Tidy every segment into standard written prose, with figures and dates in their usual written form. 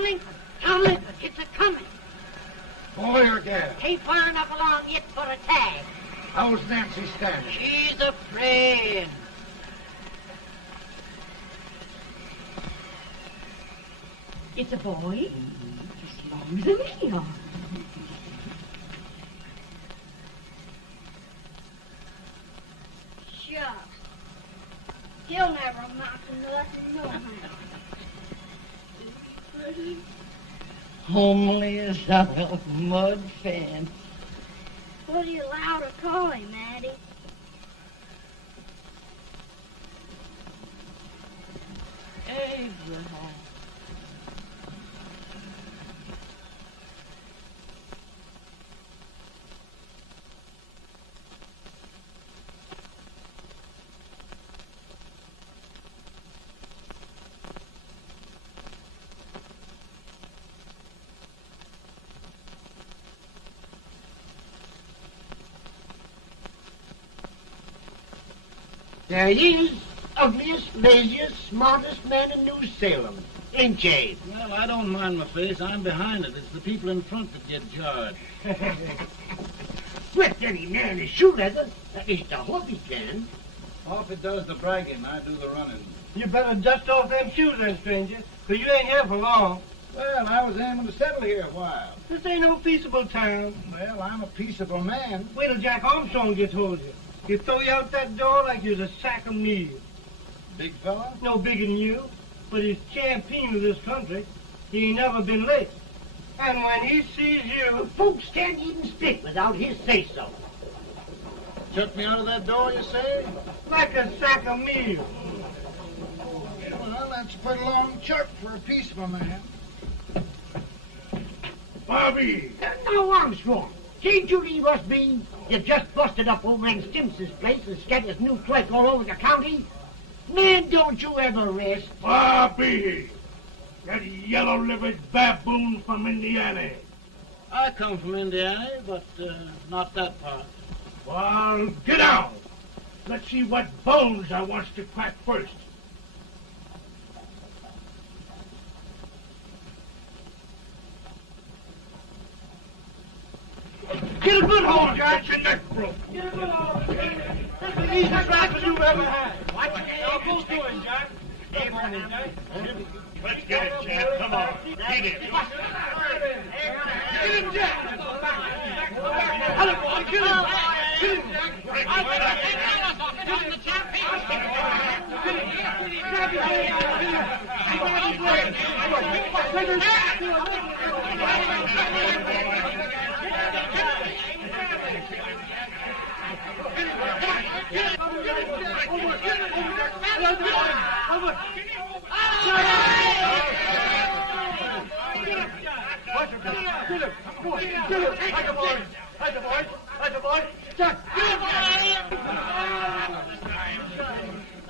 Tomlin, Tomlin, it's a-coming. Boy or gal? Ain't far enough along yet for a tag. How's Nancy standing? She's a praying. It's a boy. As long as a me are. Shucks. He'll never amount to nothing, no how. Pretty. Homely as a mud fan. What do you allow to call him, Addie? Abraham. There he is, ugliest, laziest, smartest man in New Salem, ain't ye? Well, I don't mind my face. I'm behind it. It's the people in front that get jarred. With any man is shoe leather, at least I hope he can. Off it does the bragging. I do the running. You better dust off them shoes then, stranger, 'cause you ain't here for long. Well, I was aiming to settle here a while. This ain't no peaceable town. Well, I'm a peaceable man. Wait till Jack Armstrong gets hold of you. He'll throw you out that door like you was a sack of meal. Big fella? No bigger than you, but he's champion of this country. He ain't never been late. And when he sees you... Folks can't even speak without his say-so. Took me out of that door, you say? Like a sack of meal. Well, that's a pretty long chuck for a peaceable man. Bobby! Now, Armstrong, can't you leave us be? You've just busted up over in Stimpson's place and scattered new clerk all over the county. Man, don't you ever rest. Bobby! That yellow-livered baboon from Indiana. I come from Indiana, but not that part. Well, get out. Let's see what bones I wants to crack first. Get a good hold, Jack. Get your neck broke. Get a good hold. That's the easiest rifle you've ever had. Watch it. Now go to it, Jack. Come on, Jack. Let's get it, Jack. Come on. Get it. Get him, Jack. Hello, boy. Get him. Get him, Jack.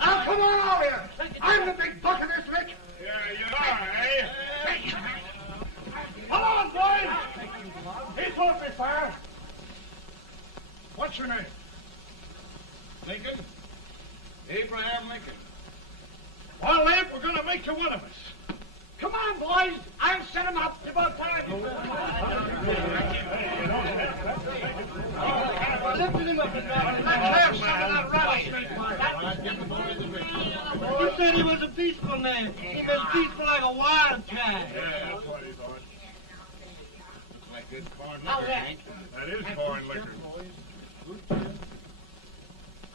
Now, come on over here. I'm the big buck of this lick. Yeah, you are, eh? Come on, boys. He's off me, fire. What's your name? Lincoln? Abraham Lincoln. Well, Lamp, we're going to make you one of us. Come on, boys. I'll set him up. It's about time. Lifted him up and down. Let's have some of that rattlesnake fire. You said he was a peaceful man. He was peaceful like a wildcat. Yeah, that's what he thought. Looks like good foreign liquor, Hank. That is foreign liquor.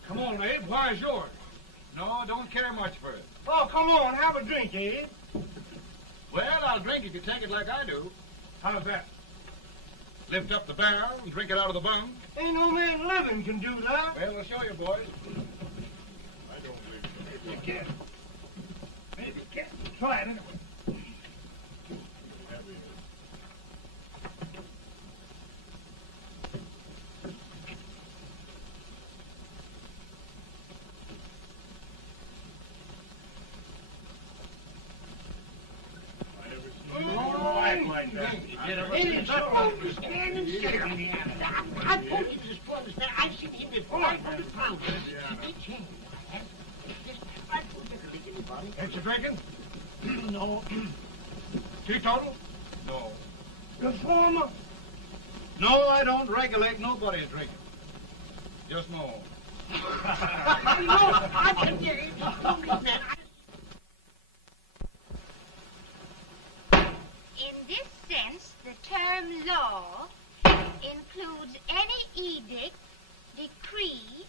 Come on, Abe. Where's yours? No, don't care much for it. Oh, come on. Have a drink, Abe. Well, I'll drink if you take it like I do. How's that? Lift up the barrel and drink it out of the bung. Ain't no man living can do that. Well, I'll show you, boys. I don't believe so. Maybe you can. Maybe you can. Try it anyway. Like that. It is so stand and sit on me. I told you this brother's there. I've seen him before. 500 pounds. Each hand. I don't think anybody. Ain't you drinking? No. Teetotal? No. Reformer? No, I don't regulate nobody's drinking. Just my own. I can get it. In this sense, the term law includes any edict, decree,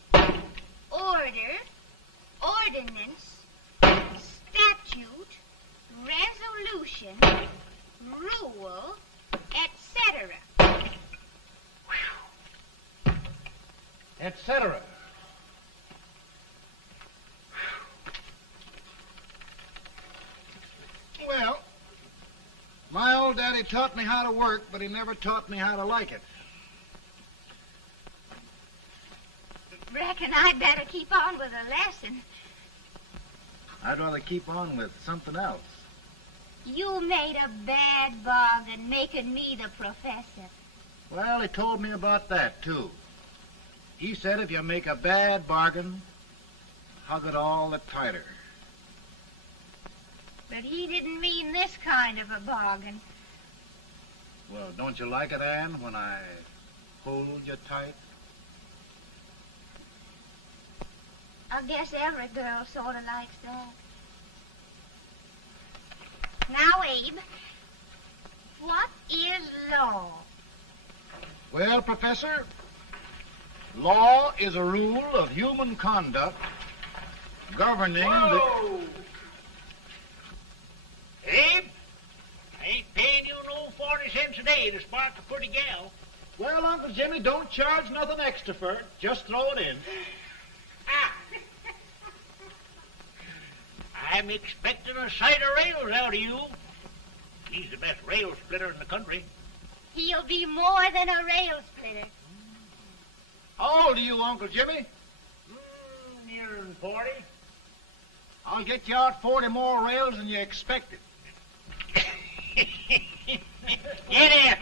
order, ordinance, statute, resolution, rule, etc. Etc. Well, my old daddy taught me how to work, but he never taught me how to like it. Reckon I'd better keep on with the lesson. I'd rather keep on with something else. You made a bad bargain making me the professor. Well, he told me about that, too. He said if you make a bad bargain, hug it all the tighter. But he didn't mean this kind of a bargain. Well, don't you like it, Anne, when I hold you tight? I guess every girl sort of likes that. Now, Abe, what is law? Well, Professor, law is a rule of human conduct governing Whoa! Abe, I ain't paying you no 40 cents a day to spark a pretty gal. Well, Uncle Jimmy, don't charge nothing extra for it. Just throw it in. I'm expecting a sight of rails out of you. He's the best rail splitter in the country. He'll be more than a rail splitter. How old are you, Uncle Jimmy? Nearer than 40. I'll get you out 40 more rails than you expected. Get in.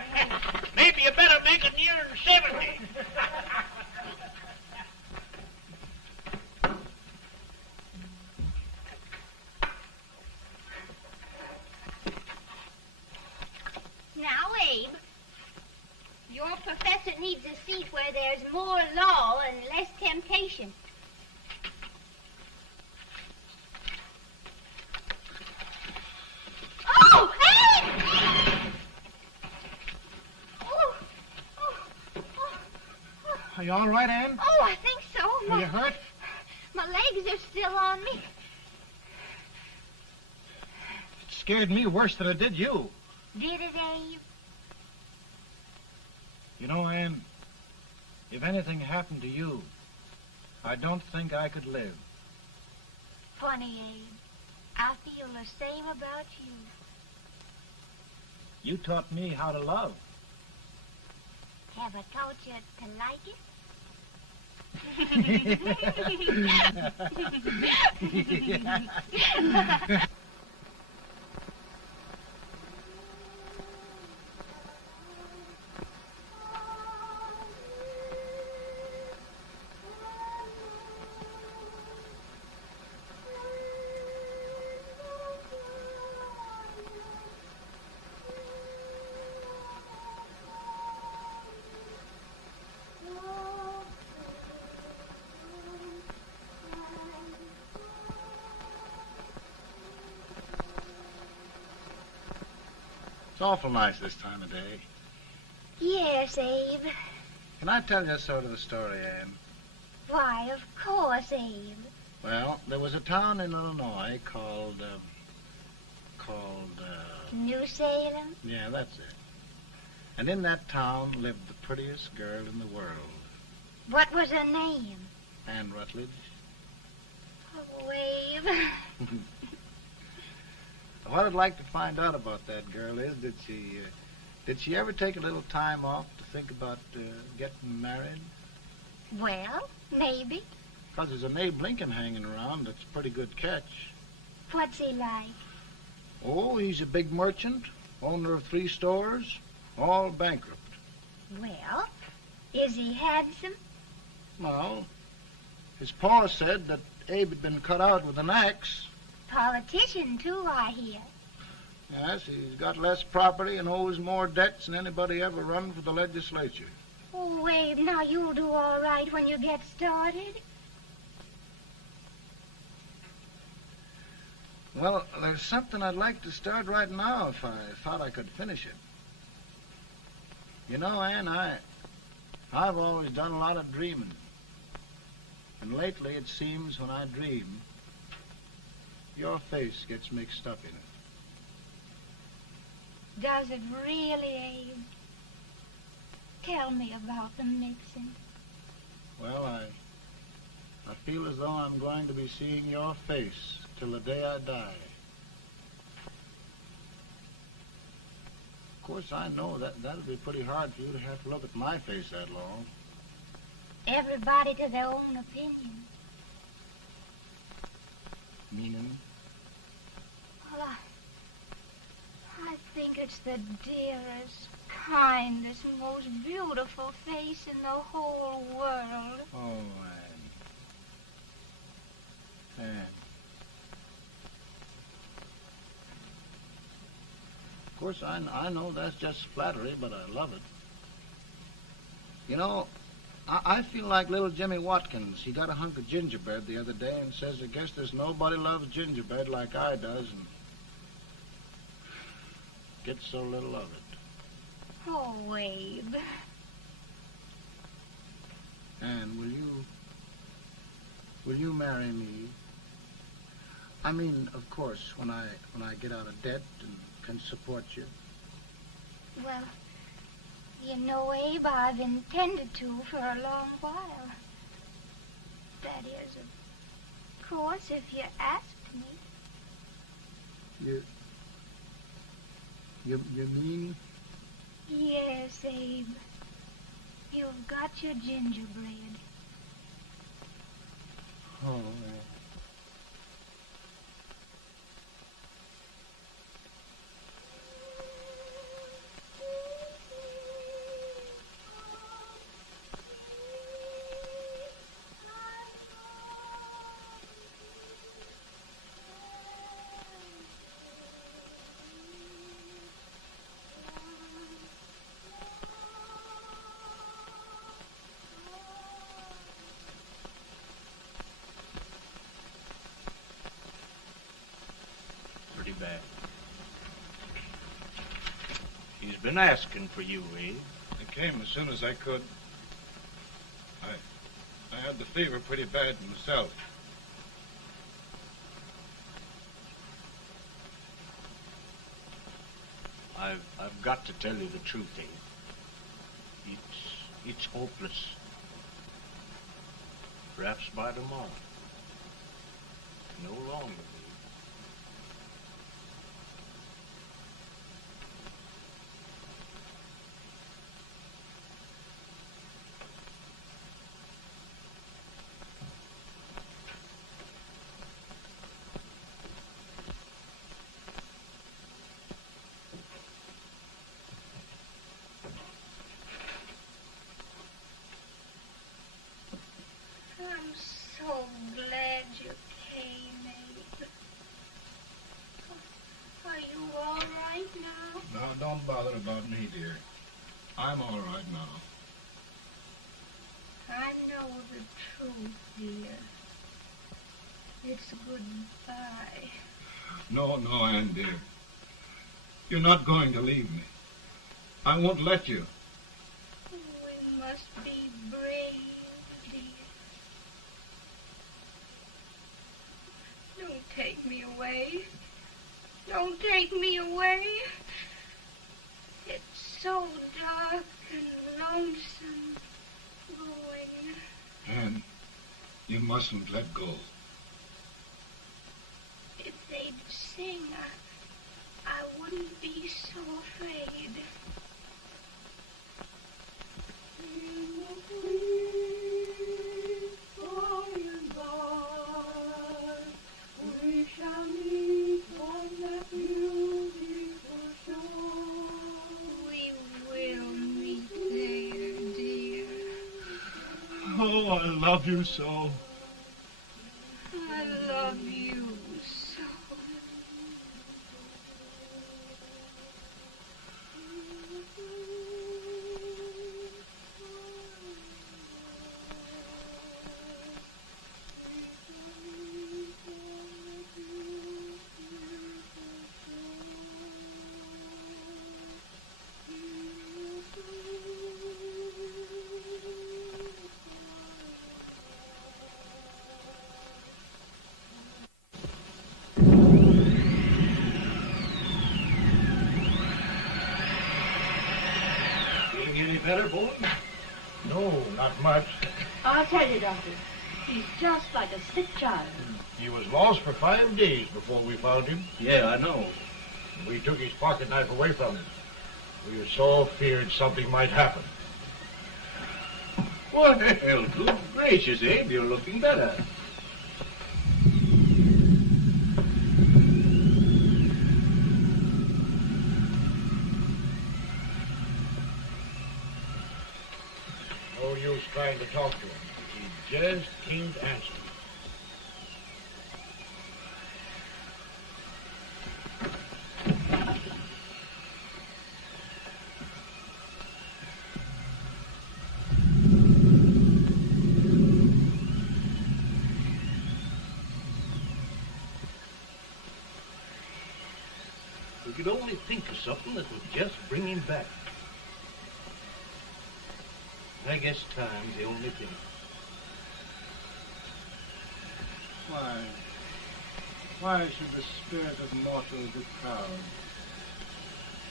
Maybe you better make it nearer than 70. Now, Abe, your professor needs a seat where there's more law and less temptation. Oh, Abe! Are you all right, Anne? Oh, I think so. Are you hurt? My legs are still on me. It scared me worse than it did you. Did it, Abe? You know, Anne, if anything happened to you, I don't think I could live. Funny, Abe. I feel the same about you. You taught me how to love. Have I taught you to like it? It's awful nice this time of day. Yes, Abe. Can I tell you sort of a story, Anne? Why, of course, Abe. Well, there was a town in Illinois called, New Salem? yeah, that's it. And in that town lived the prettiest girl in the world, What was her name? Anne Rutledge. Oh, Abe. What I'd like to find out about that girl is, did she ever take a little time off to think about getting married? Well, maybe. Because there's an Abe Lincoln hanging around that's a pretty good catch. What's he like? Oh, he's a big merchant, owner of 3 stores, all bankrupt. Well, is he handsome? Well, his pa said that Abe had been cut out with an axe. Politician, too, I hear. Yes, he's got less property and owes more debts than anybody ever run for the legislature. Oh, Abe, now you'll do all right when you get started. Well, there's something I'd like to start right now if I thought I could finish it. You know, Ann, I've always done a lot of dreaming. And lately it seems when I dream, your face gets mixed up in it. Does it really, Abe? Tell me about the mixing. Well, I feel as though I'm going to be seeing your face till the day I die. Of course, I know that'll be pretty hard for you to have to look at my face that long. Everybody to their own opinion. Meaning? Well, I think it's the dearest, kindest, most beautiful face in the whole world. Oh, Ann. Ann. Of course, I know that's just flattery, but I love it. You know, I feel like little Jimmy Watkins. He got a hunk of gingerbread the other day and says, I guess there's nobody loves gingerbread like I does, and gets so little of it. Oh, Abe. Ann, will you marry me? I mean, of course, when I get out of debt and can support you. Well, you know, Abe, I've intended to for a long while. That is, of course, if you asked me. You mean? Yes, Abe. You've got your gingerbread. Oh, Pretty bad. He's been asking for you, Abe. I came as soon as I could. I had the fever pretty bad myself. I've got to tell you the truth, Abe. It's hopeless. Perhaps by tomorrow. No longer, Abe. I'm so glad you came, Abe. Are you all right now? No, don't bother about me, dear. I'm all right now. I know the truth, dear. It's goodbye. No, Ann, dear. You're not going to leave me. I won't let you. We must be brave, dear. Don't take me away. Don't take me away. It's so dark and lonesome going. Ann, you mustn't let go. If they'd sing, I wouldn't be so afraid. We shall meet on that beautiful shore. We will meet there, dear. Oh, I love you so. I love you so. tell you, Doctor, he's just like a sick child. He was lost for 5 days before we found him. Yeah, I know. We took his pocket knife away from him. We were so feared something might happen. Well, good gracious, Abe, you're looking better. No use trying to talk to him. He just can't answer. We could only think of something that would just bring him back. I guess time's the only thing. Why should the spirit of mortal be proud?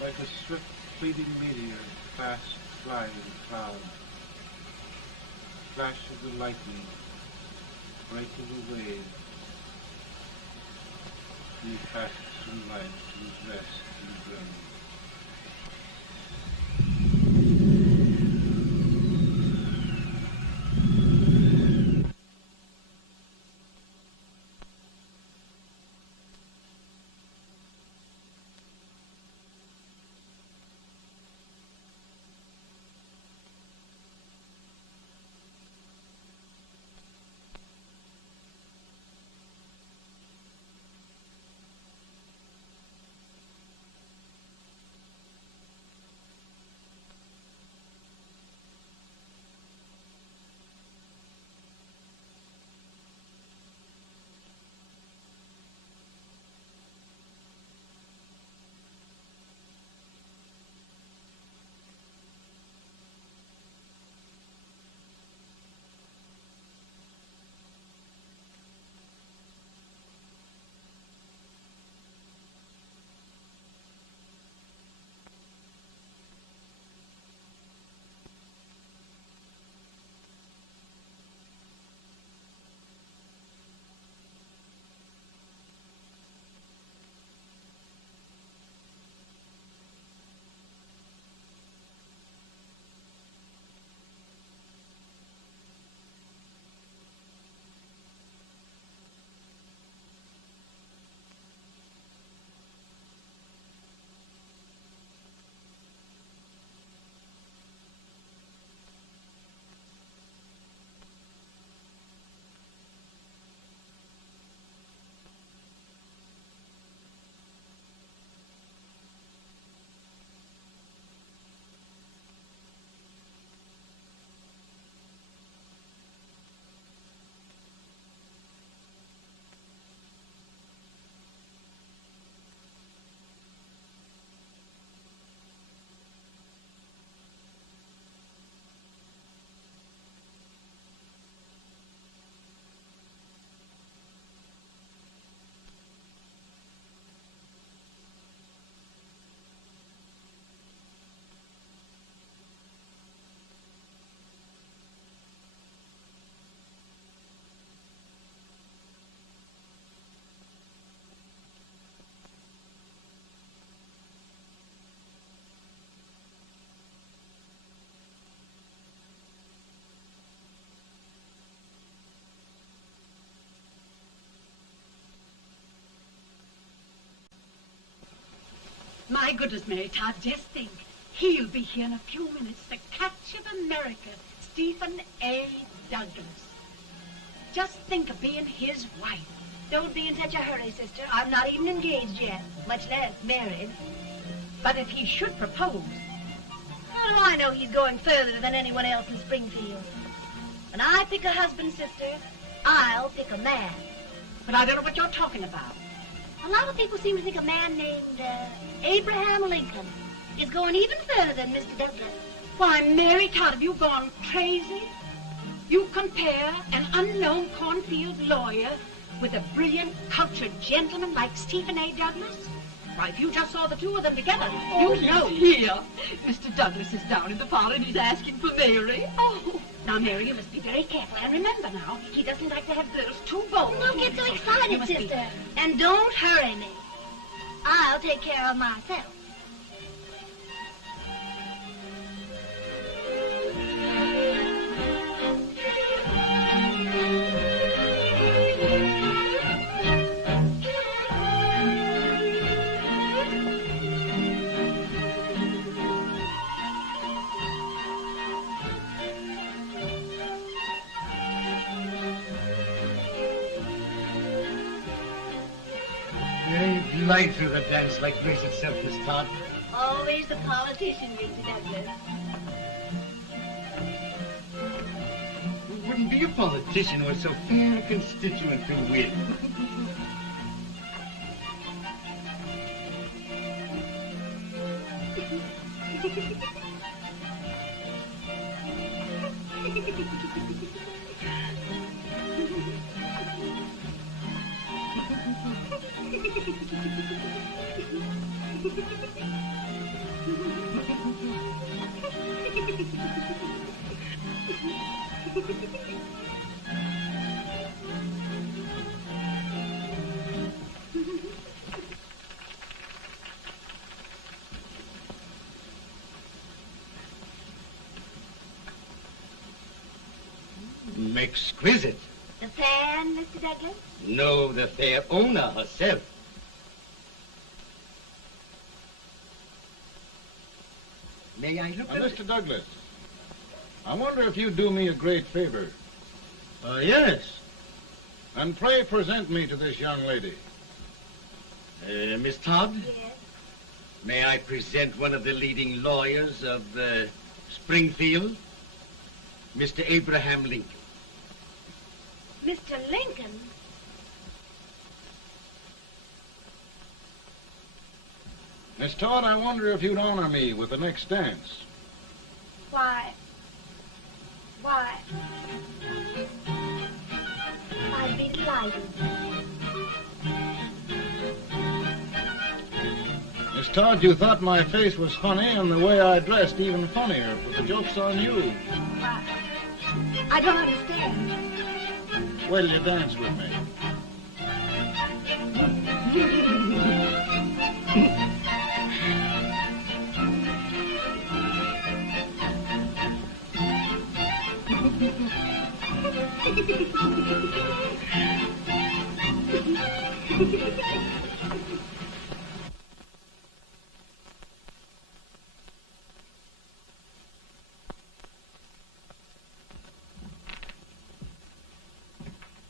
Like a swift fleeting meteor, fast flying cloud. Flash of the lightning, break of the wave. He passes from life to his rest and grave. My goodness, Mary Todd, just think. He'll be here in a few minutes. The catch of America, Stephen A. Douglas. Just think of being his wife. Don't be in such a hurry, sister. I'm not even engaged yet, much less married. But if he should propose... How do I know he's going further than anyone else in Springfield? When I pick a husband, sister, I'll pick a man. But I don't know what you're talking about. A lot of people seem to think a man named Abraham Lincoln is going even further than Mr. Douglas. Why, Mary Todd, have you gone crazy? You compare an unknown cornfield lawyer with a brilliant, cultured gentleman like Stephen A. Douglas? Why, if you just saw the two of them together, you'd know. Here, Mr. Douglas is down in the parlor and he's asking for Mary. Oh, now, Mary, you must be very careful. And remember now, he doesn't like to have girls too bold. Don't get so You excited, must be- sister. And don't hurry me. I'll take care of myself. They glide through the dance like grace itself, Miss Todd. Always the politician, Mr. Douglas. We wouldn't be a politician with so fair a constituent to win. Exquisite. The fan, Mr. Douglas? No, the fair owner herself. May I look at it? Mr. Douglas, I wonder if you'd do me a great favor. Yes. And pray present me to this young lady. Miss Todd? Yes. May I present one of the leading lawyers of Springfield, Mr. Abraham Lincoln. Mr. Lincoln? Miss Todd, I wonder if you'd honor me with the next dance. Why, I'd be delighted. Miss Todd, you thought my face was funny and the way I dressed even funnier, but the joke's on you. I don't understand. Wait till you dance with me.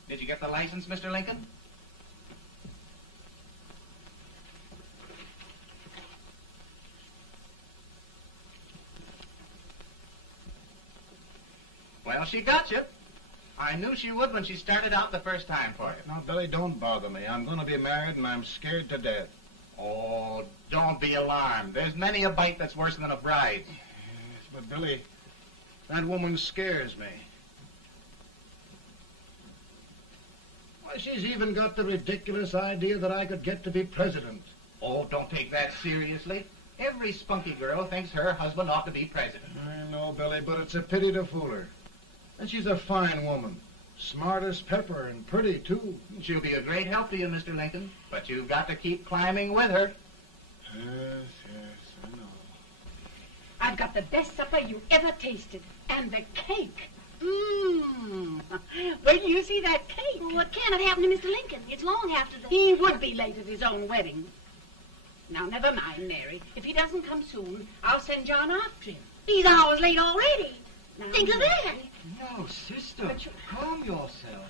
Did you get the license, Mr. Lincoln? Well, she got you. I knew she would when she started out the first time for you. Now, Billy, don't bother me. I'm going to be married and I'm scared to death. Oh, don't be alarmed. There's many a bite that's worse than a bride. Yes, but Billy, that woman scares me. Why, she's even got the ridiculous idea that I could get to be president. Oh, don't take that seriously. Every spunky girl thinks her husband ought to be president. I know, Billy, but it's a pity to fool her. And she's a fine woman. Smart as pepper and pretty, too. She'll be a great help to you, Mr. Lincoln. But you've got to keep climbing with her. Yes, I know. I've got the best supper you ever tasted. And the cake. Mmm. When you see that cake. Well, what can have happened to Mr. Lincoln? It's long after the... He would be late at his own wedding. Now, never mind, Mary. If he doesn't come soon, I'll send John after him. He's hours late already. Now, Think of that. No, sister. But you- Calm yourself.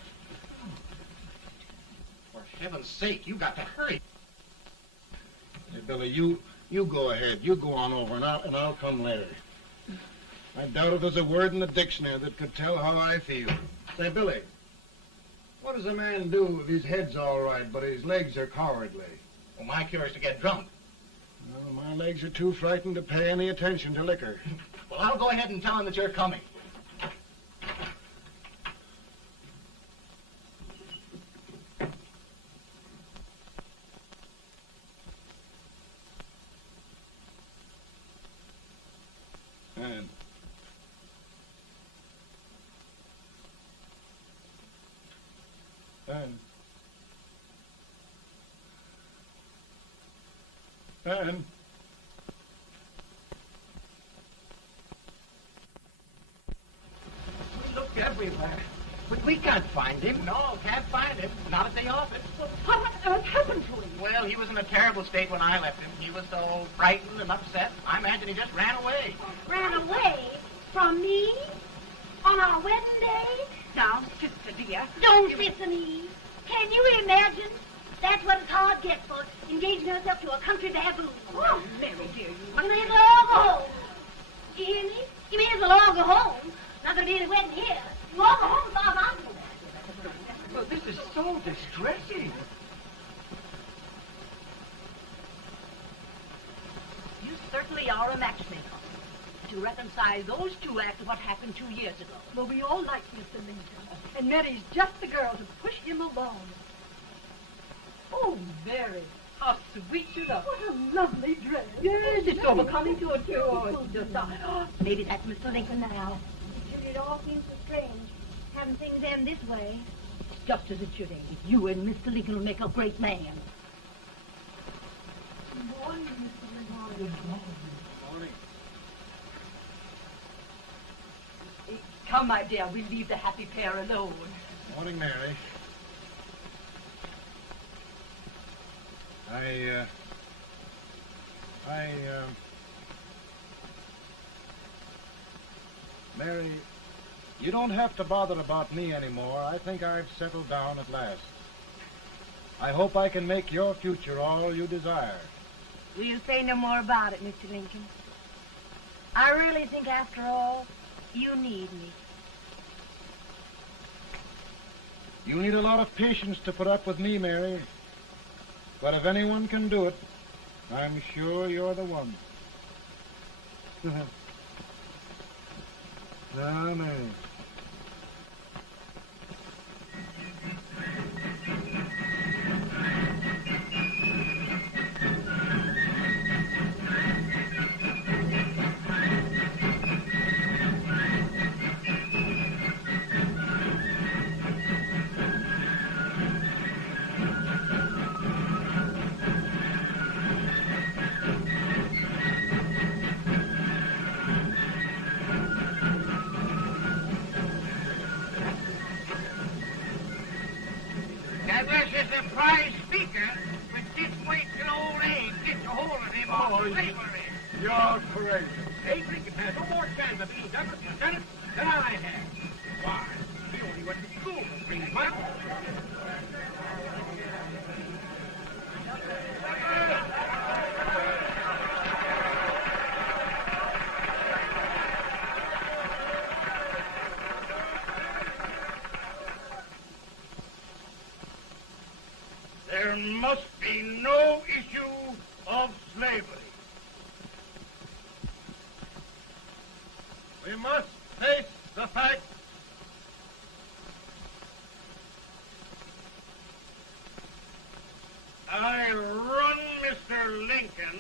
For heaven's sake, you've got to hurry. Hey, Billy, you go ahead. You go on over, and I'll come later. I doubt if there's a word in the dictionary that could tell how I feel. Say, Billy, what does a man do if his head's all right, but his legs are cowardly? Well, my cure is to get drunk. Well, my legs are too frightened to pay any attention to liquor. Well, I'll go ahead and tell him that you're coming. And We looked everywhere, but we can't find him. No, can't find him. Not at the office. Well, what on earth happened to him? Well, he was in a terrible state when I left him. He was so frightened and upset. I imagine he just ran away. Ran away from me on our wedding day? Now, sister dear. Don't listen, Eve. Can you imagine? That's what a hard gets for engaging herself to a country baboon. Oh, Mary dear, you You may as well all go home. Do you hear me? You may as well all go home. Not gonna be any wedding here. You all go home as far as I'm concerned. Well, this is so distressing. You certainly are a matchmaker. To reconcile those two after what happened 2 years ago. Well, we all like Mr. Lincoln. And Mary's just the girl to push him along. Oh, Mary, how sweet you look. What a lovely dress. Yes, it's overcoming to it, too. Oh, it's just, maybe that's Mr. Lincoln now. Actually, it all seems so strange. Having things end this way. It's just as it should end. You and Mr. Lincoln will make a great man. Good morning, Mr. Lincoln. Morning. Come, my dear, we'll leave the happy pair alone. Morning, Mary. Mary, you don't have to bother about me anymore. I think I've settled down at last. I hope I can make your future all you desire. We'll say no more about it, Mr. Lincoln. I really think, after all, you need me. You need a lot of patience to put up with me, Mary. But if anyone can do it, I'm sure you're the one. Now, Mary. Douglas is a prize speaker, but just wait till old Abe gets a hold of him on slavery. you're crazy. Abe Lincoln has no more chance of being Douglas Lieutenant than I have. Why, he only went to school for 3 months. There must be no issue of slavery. We must face the fact I run Mr. Lincoln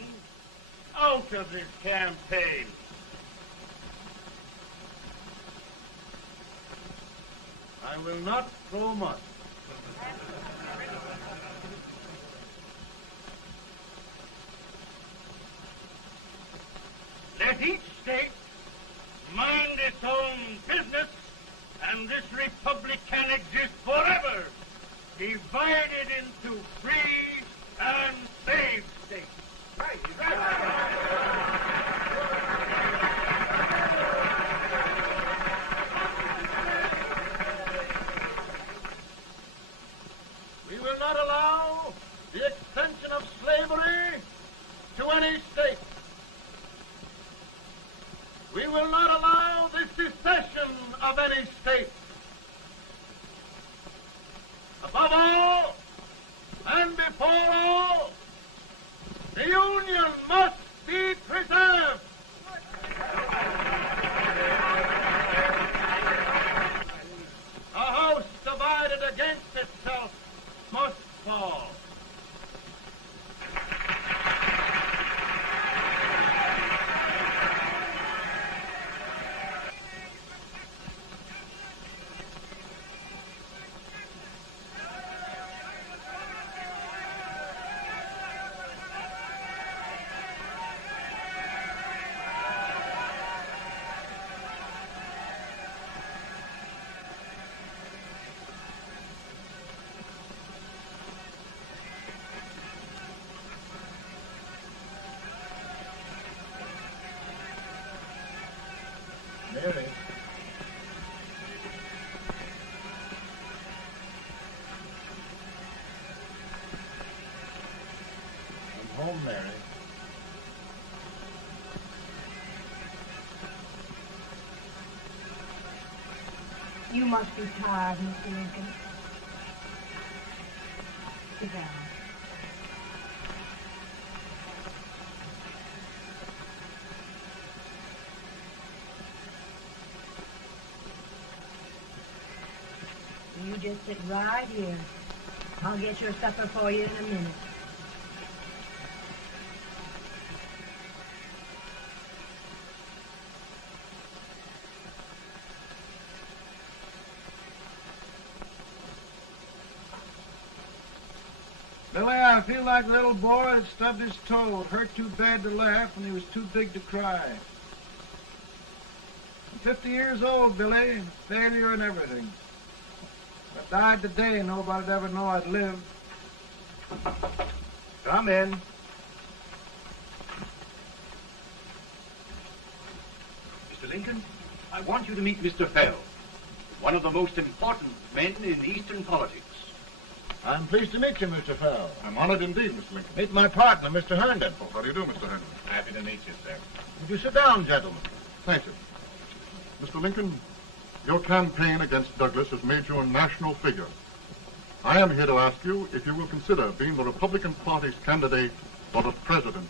out of this campaign. I will not throw much. Let each state mind its own business, and this republic can exist forever, divided into free and slave states. Right. We will not allow the extension of slavery to any state. We will not allow the secession of any state. Above all, and before all, the Union must be preserved. A house divided against itself must fall. home, Mary. You must be tired, Mr. Lincoln. Sit down. You just sit right here. I'll get your supper for you in a minute. Billy, I feel like a little boy that stubbed his toe. It hurt too bad to laugh, and he was too big to cry. I'm 50 years old, Billy. Failure and everything. If I died today, nobody'd ever know I'd lived. Come in. Mr. Lincoln, I want you to meet Mr. Fell, one of the most important men in Eastern politics. I'm pleased to meet you, Mr. Fell. I'm honored indeed, Mr. Lincoln. Meet my partner, Mr. Herndon. Oh, how do you do, Mr. Herndon? Happy to meet you, sir. Would you sit down, gentlemen? Thank you. Mr. Lincoln, your campaign against Douglas has made you a national figure. I am here to ask you if you will consider being the Republican Party's candidate for the presidency.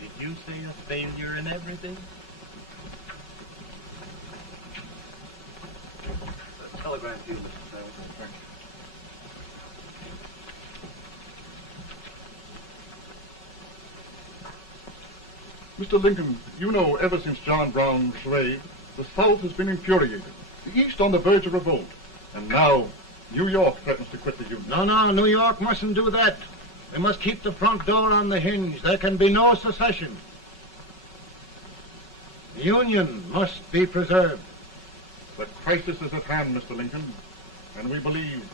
Did you say a failure in everything? A telegram to you, Mr. Fell. Thank you. Mr. Lincoln, you know ever since John Brown's raid, the South has been infuriated, the East on the verge of revolt, and now New York threatens to quit the Union. No, New York mustn't do that. We must keep the front door on the hinge. There can be no secession. The Union must be preserved. The crisis is at hand, Mr. Lincoln, and we believe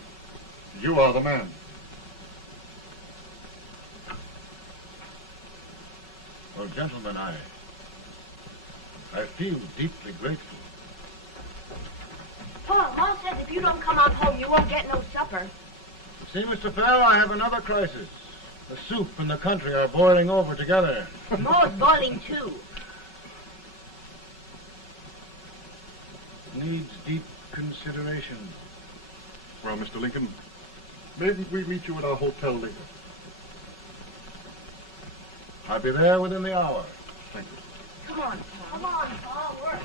you are the man. Well, gentlemen, I feel deeply grateful. Paul, Mom says if you don't come on home, you won't get no supper. See, Mr. Fell, I have another crisis. The soup and the country are boiling over together. Ma's boiling too. Needs deep consideration. Well, Mr. Lincoln, maybe we meet you at our hotel later. I'll be there within the hour. Thank you. Come on, Paul. Come on, Paul. Work.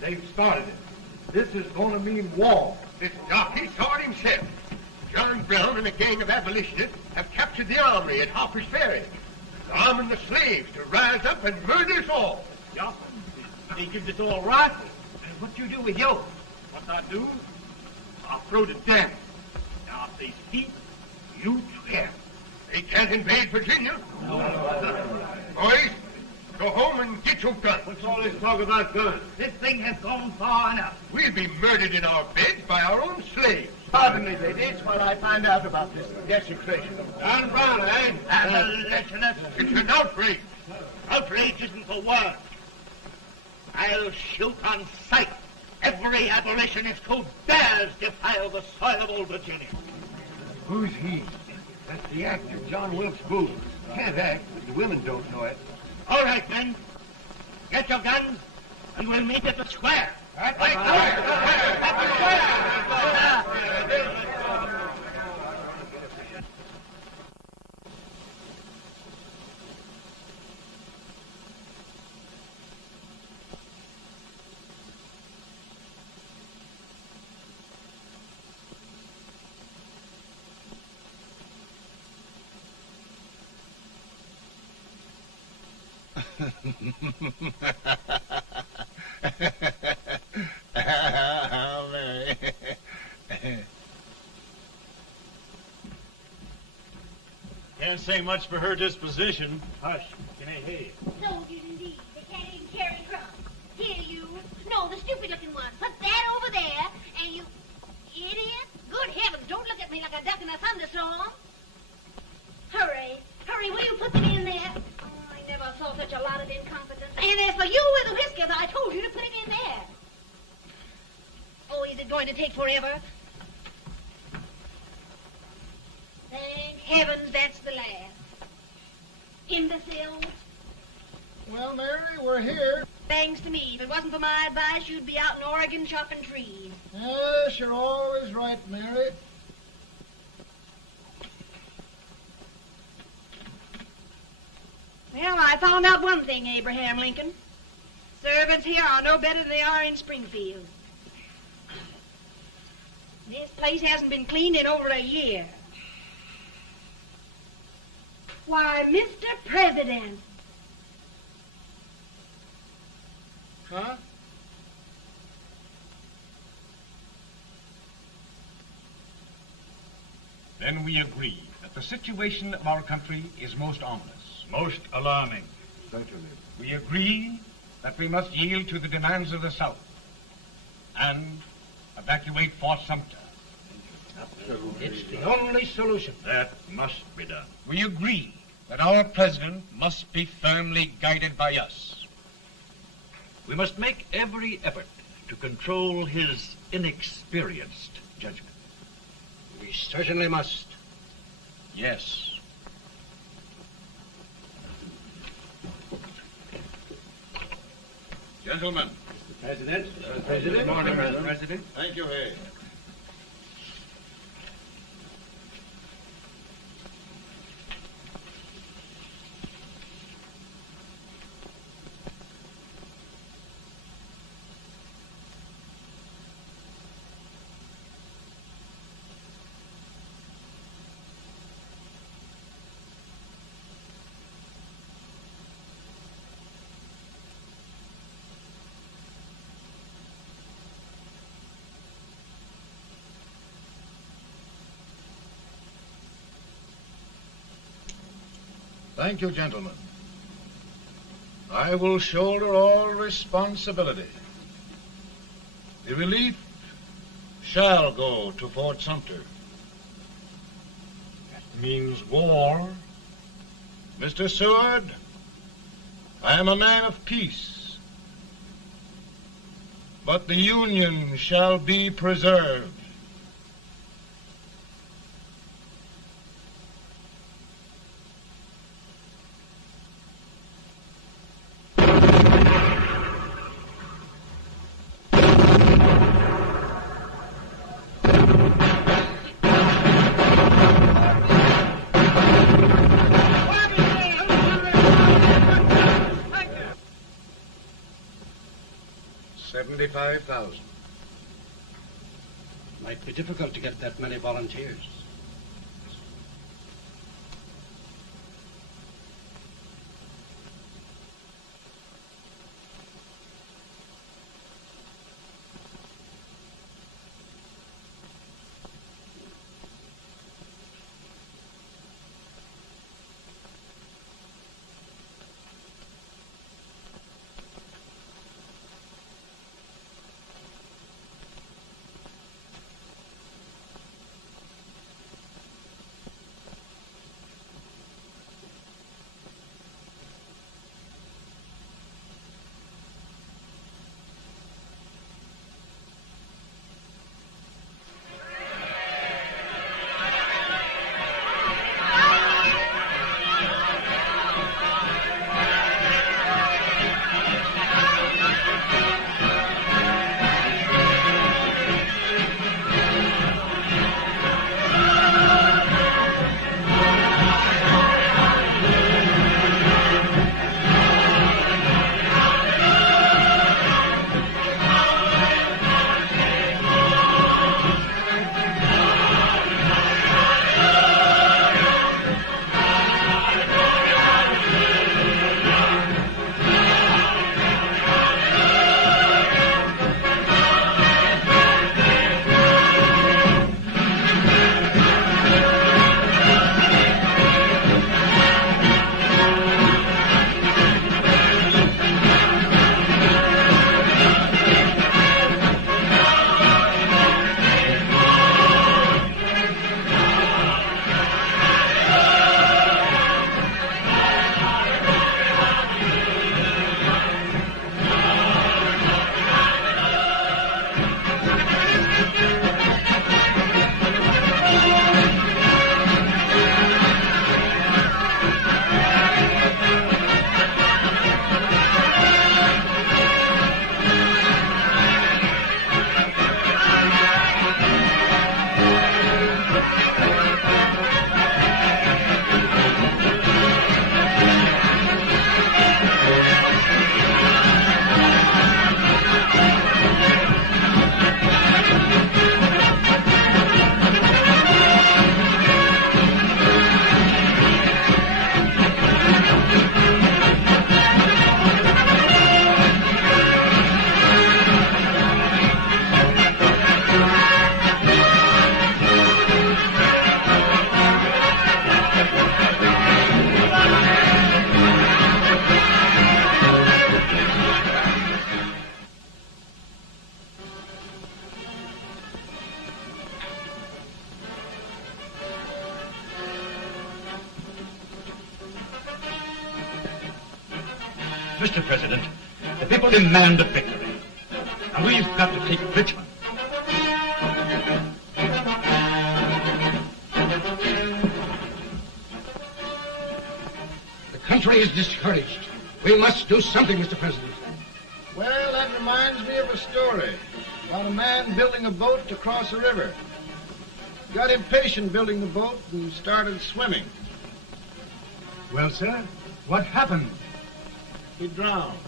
They've started it. This is going to mean war. This jockey saw it himself. John Brown and a gang of abolitionists have captured the armory at Harper's Ferry, arming the slaves to rise up and murder us all. Yeah, they give us all rifles. And what you do with yours? What I do? I'll throw the damn. Now, if they speak, you swear. They can't invade Virginia. Boys, go home and get your guns. What's all this talk about guns? This thing has gone far enough. We'll be murdered in our beds by our own slaves. Pardon me, ladies, while I find out about this desecration of John Brown, eh? Abolitionist. It's an outrage. Outrage isn't the word. I'll shoot on sight every abolitionist who dares defile the soil of old Virginia. Who's he? That's the actor, John Wilkes Booth. Can't act, but the women don't know it. All right, men. Get your guns, and we'll meet at the square. At the How merry. Can't say much for her disposition. Hush, can I hear you? Soldiers indeed. They can't even carry crumbs. Here, you. a thunderstorm. Hurry, hurry, will you put them in there? Oh, I never saw such a lot of incompetence. And as for you with the whiskers, I told you to put it in there. Oh, is it going to take forever? Thank heavens that's the last. Imbeciles. Well, Mary, we're here. Thanks to me. If it wasn't for my advice, you'd be out in Oregon chopping trees. Yes, you're always right, Mary. Well, I found out one thing, Abraham Lincoln. Servants here are no better than they are in Springfield. This place hasn't been cleaned in over a year. Why, Mr. President. Huh? Then we agree that the situation of our country is most ominous. Most alarming. Certainly. We agree that we must yield to the demands of the South and evacuate Fort Sumter. It's the only solution. That must be done. We agree that our president must be firmly guided by us. We must make every effort to control his inexperienced judgment. We certainly must. Yes. Gentlemen. Mr. President. Good morning, Mr. President. Thank you, Hay. Thank you, gentlemen. I will shoulder all responsibility. The relief shall go to Fort Sumter. That means war. Mr. Seward, I am a man of peace, but the Union shall be preserved. $75,000. Might be difficult to get that many volunteers. The people demand a victory. And we've got to take Richmond. The country is discouraged. We must do something, Mr. President. Well, that reminds me of a story about a man building a boat to cross a river. He got impatient building the boat and started swimming. Well, sir, what happened? He drowned.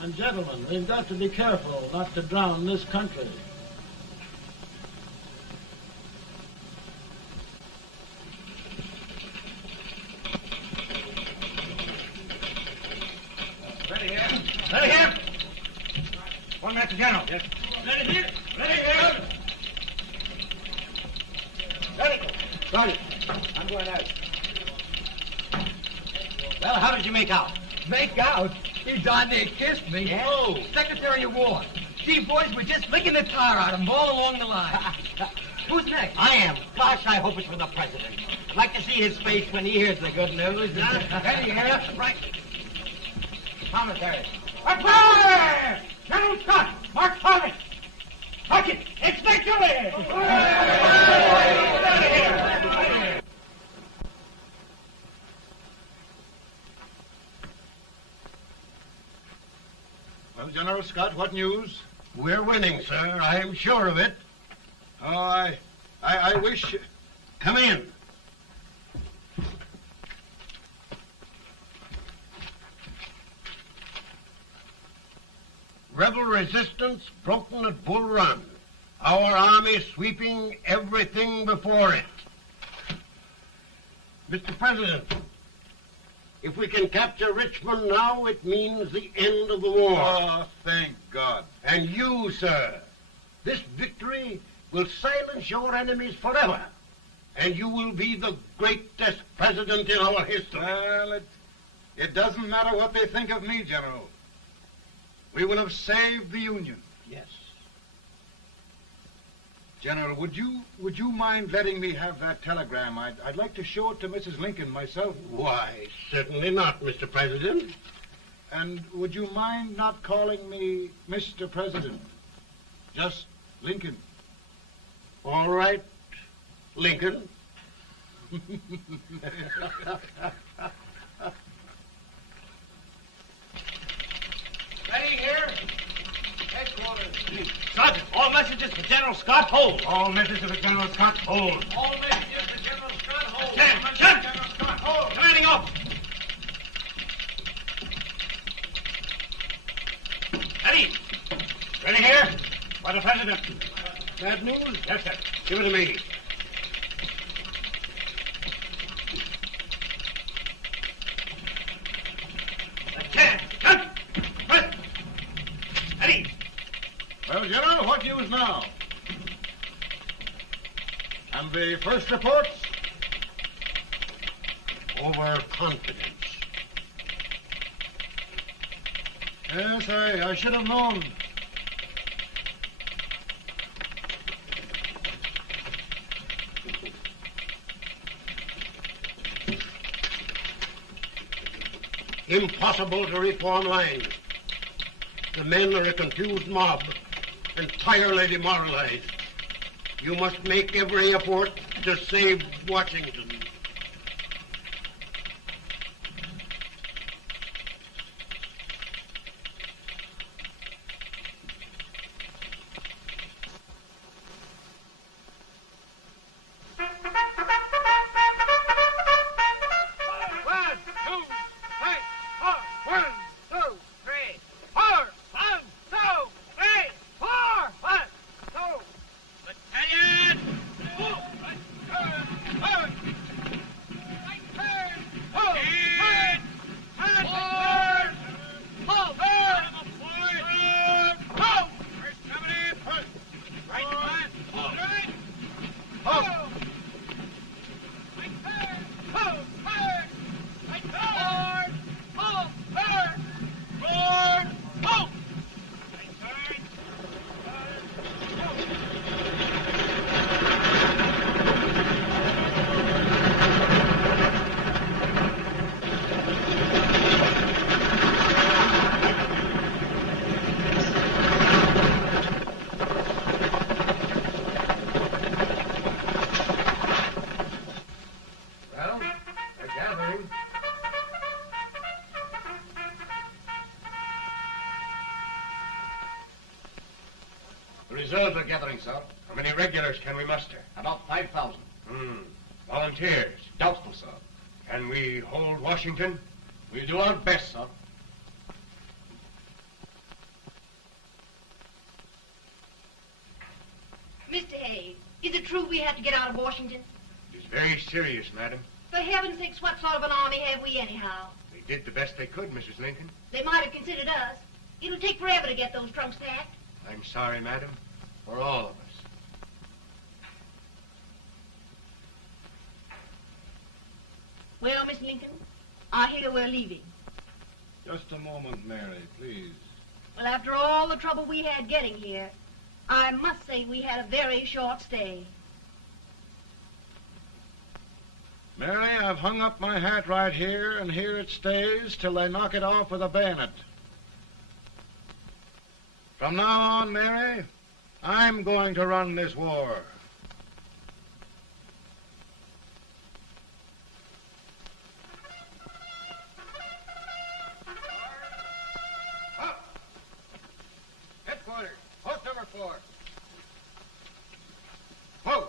And gentlemen, we've got to be careful not to drown this country. Ready here. Ready here. 1 minute to General. Yes. Ready here. Ready here. Ready. Ready. I'm going out. Well, how did you make out? Make out? He darn near kissed me. Yeah? Oh, Secretary of War. Gee, boys, we're just licking the tar out of him all along the line. Who's next? I am. Gosh, I hope it's for the President. I'd like to see his face when he hears the good news. Ready here. Right. Commissary. Fire! General Scott, march forward. March it. It's victory! Well, General Scott, what news? We're winning, sir. I'm sure of it. Oh, I wish... Come in. Rebel resistance broken at Bull Run. Our army sweeping everything before it. Mr. President, if we can capture Richmond now, it means the end of the war. Oh, thank God. And you, sir, this victory will silence your enemies forever. And you will be the greatest president in our history. Well, it doesn't matter what they think of me, General. We will have saved the Union. Yes. General, would you mind letting me have that telegram? I'd like to show it to Mrs. Lincoln myself. Why, certainly not, Mr. President. And would you mind not calling me Mr. President? Just Lincoln. All right, Lincoln. Ready here. Headquarters. Sergeant, all messages for General Scott, hold. All messages for General Scott, hold. All messages for General Scott, hold. Lieutenant, General Scott, hold. Commanding officer. Ready. Ready here. For the President. Bad news? Yes, sir. Give it to me. Well, General, what news now? And the first reports? Overconfidence. Yes, I should have known. Impossible to reform lines. The men are a confused mob, entirely demoralized. You must make every effort to save Washington. Reserves are gathering, sir. How many regulars can we muster? About 5,000. Volunteers? Doubtful, sir. Can we hold Washington? We'll do our best, sir. Mr. Hayes, is it true we have to get out of Washington? It is very serious, madam. For heaven's sakes, what sort of an army have we anyhow? They did the best they could, Mrs. Lincoln. They might have considered us. It'll take forever to get those trunks packed. I'm sorry, madam, for all of us. Well, Miss Lincoln, I hear we're leaving. Just a moment, Mary, please. Well, after all the trouble we had getting here, I must say we had a very short stay. Mary, I've hung up my hat right here, and here it stays till they knock it off with a bayonet. From now on, Mary, I'm going to run this war. Headquarters, post number 4. Move.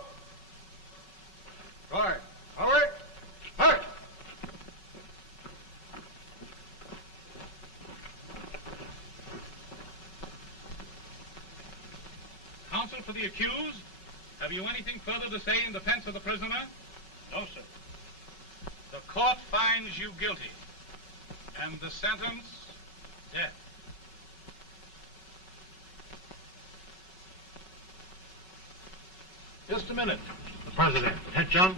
Guard, forward, march. Counsel for the accused, have you anything further to say in defense of the prisoner? No, sir. The court finds you guilty, and the sentence, death. Just a minute. The president. Head, John.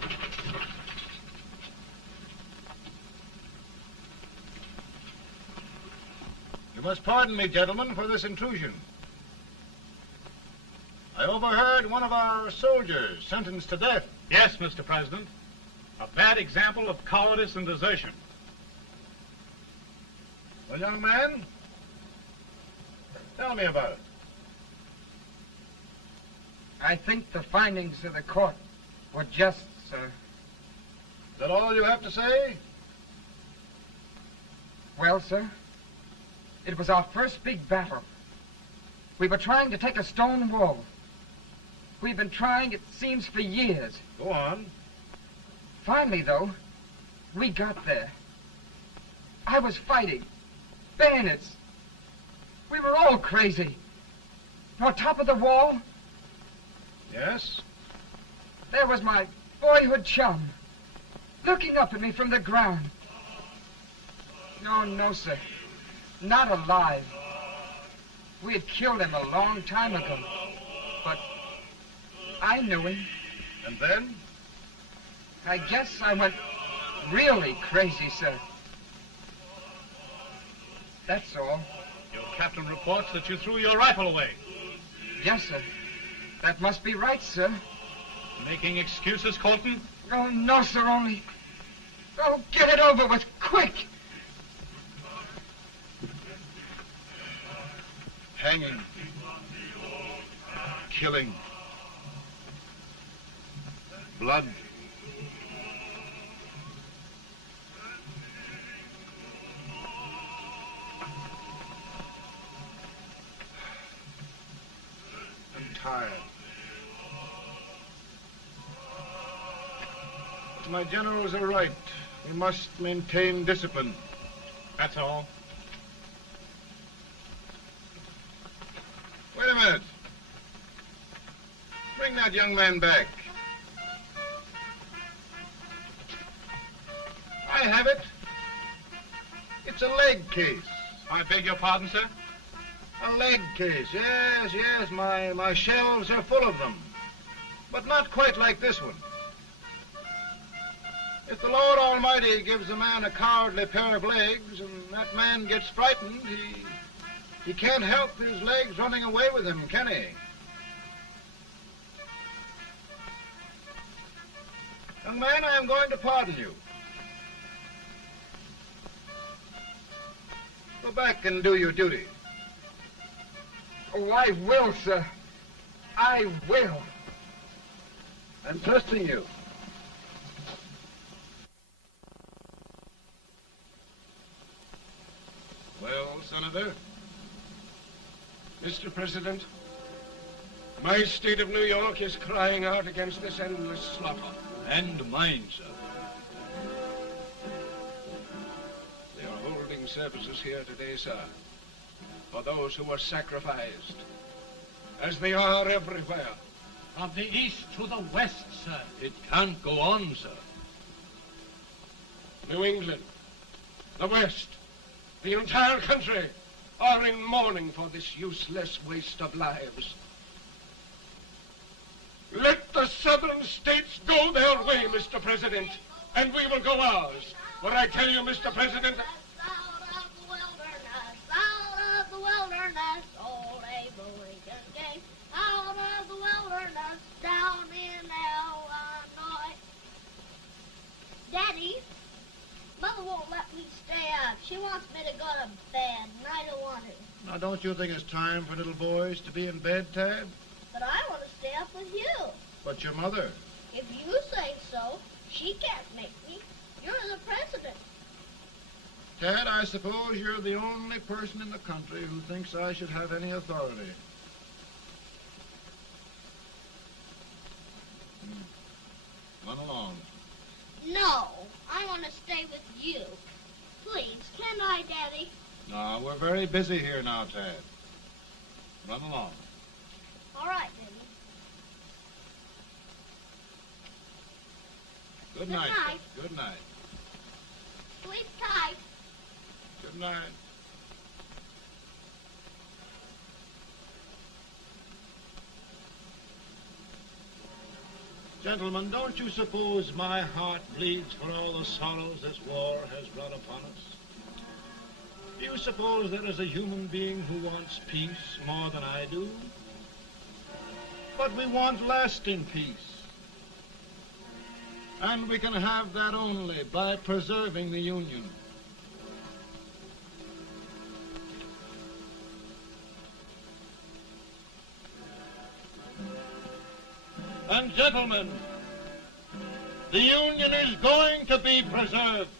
You must pardon me, gentlemen, for this intrusion. I overheard one of our soldiers sentenced to death. Yes, Mr. President. A bad example of cowardice and desertion. Well, young man, tell me about it. I think the findings of the court were just, sir. Is that all you have to say? Well, sir, it was our first big battle. We were trying to take a stone wall. We've been trying, it seems, for years. Go on. Finally, though, we got there. I was fighting. Bayonets. We were all crazy. On top of the wall, Yes? there was my boyhood chum, looking up at me from the ground. No, sir. Not alive. We had killed him a long time ago. But I knew him. And then? I guess I went really crazy, sir. That's all. Your captain reports that you threw your rifle away. Yes, sir. That must be right, sir. Making excuses, Colton? Oh, no, sir, only... Oh, get it over with, quick! Hanging. Killing. Blood. I'm tired. But my generals are right. We must maintain discipline. That's all. Wait a minute. Bring that young man back. I have it. It's a leg case. I beg your pardon, sir? A leg case, yes. My shelves are full of them. But not quite like this one. If the Lord Almighty gives a man a cowardly pair of legs and that man gets frightened, he can't help his legs running away with him, can he? Young man, I am going to pardon you. Go back and do your duty. Oh, I will, sir. I will. I'm trusting you. Well, Senator? Mr. President, My state of New York is crying out against this endless slaughter. And mine, sir. They are holding services here today, sir, for those who were sacrificed, as they are everywhere. From the east to the west, sir. It can't go on, sir. New England, the West, the entire country are in mourning for this useless waste of lives. Let the southern states go their way, Mr. President, and we will go ours. But I tell you, Mr. President, Out of the wilderness, old Abraham Lincoln came. Out of the wilderness, down in Illinois. Daddy, Mother won't let me stay up. She wants me to go to bed, and I don't want to. Now, don't you think it's time for little boys to be in bed, Tad? But I want to stay up with you. But your mother. If you say so, she can't make me. You're the president. Tad, I suppose you're the only person in the country who thinks I should have any authority. Run along. No, I want to stay with you. Please, can I, Daddy? No, we're very busy here now, Tad. Run along. All right, Daddy. Good night. Good night. Good night. Sleep tight. Good night. Gentlemen, don't you suppose my heart bleeds for all the sorrows this war has brought upon us? Do you suppose there is a human being who wants peace more than I do? But we want lasting peace. And we can have that only by preserving the Union. And gentlemen, the Union is going to be preserved.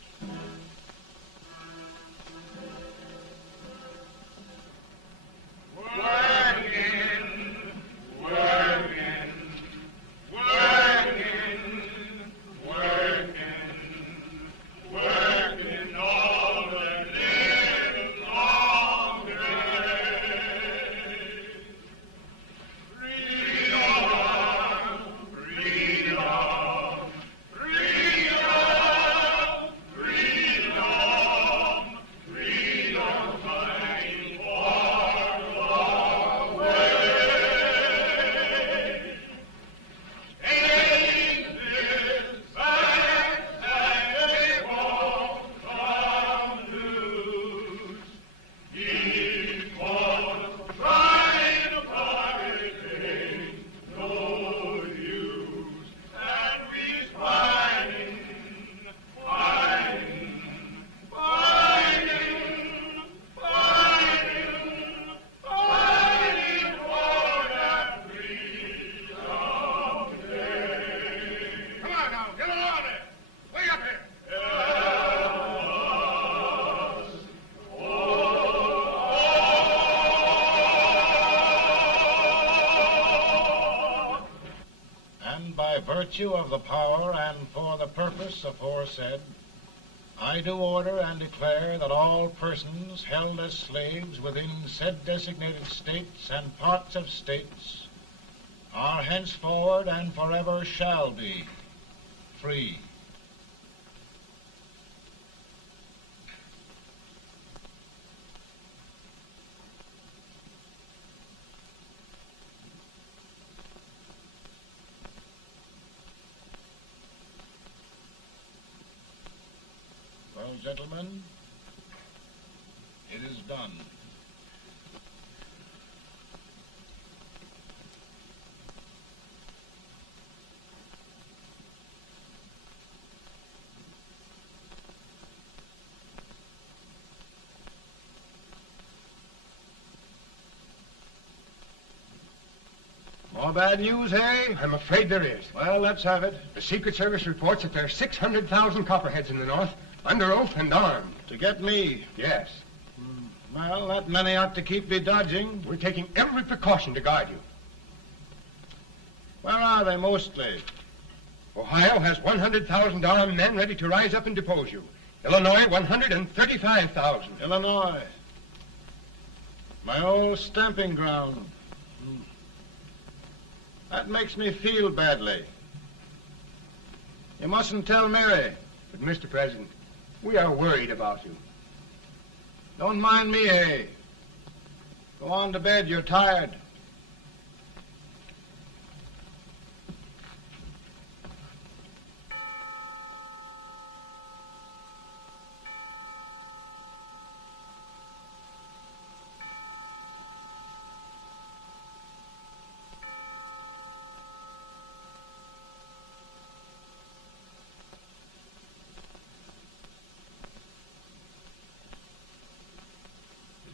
Virtue of the power and for the purpose aforesaid, I do order and declare that all persons held as slaves within said designated states and parts of states are henceforward and forever shall be free. Well, gentlemen, it is done. More bad news, hey? I'm afraid there is. Well, let's have it. The Secret Service reports that there are 600,000 Copperheads in the North, under oath and armed. To get me? Yes. Well, that many ought to keep me dodging. We're taking every precaution to guard you. Where are they mostly? Ohio has 100,000 armed men ready to rise up and depose you. Illinois, 135,000. Illinois. My old stamping ground. That makes me feel badly. You mustn't tell Mary. But, Mr. President, we are worried about you. Don't mind me, eh? Go on to bed. You're tired.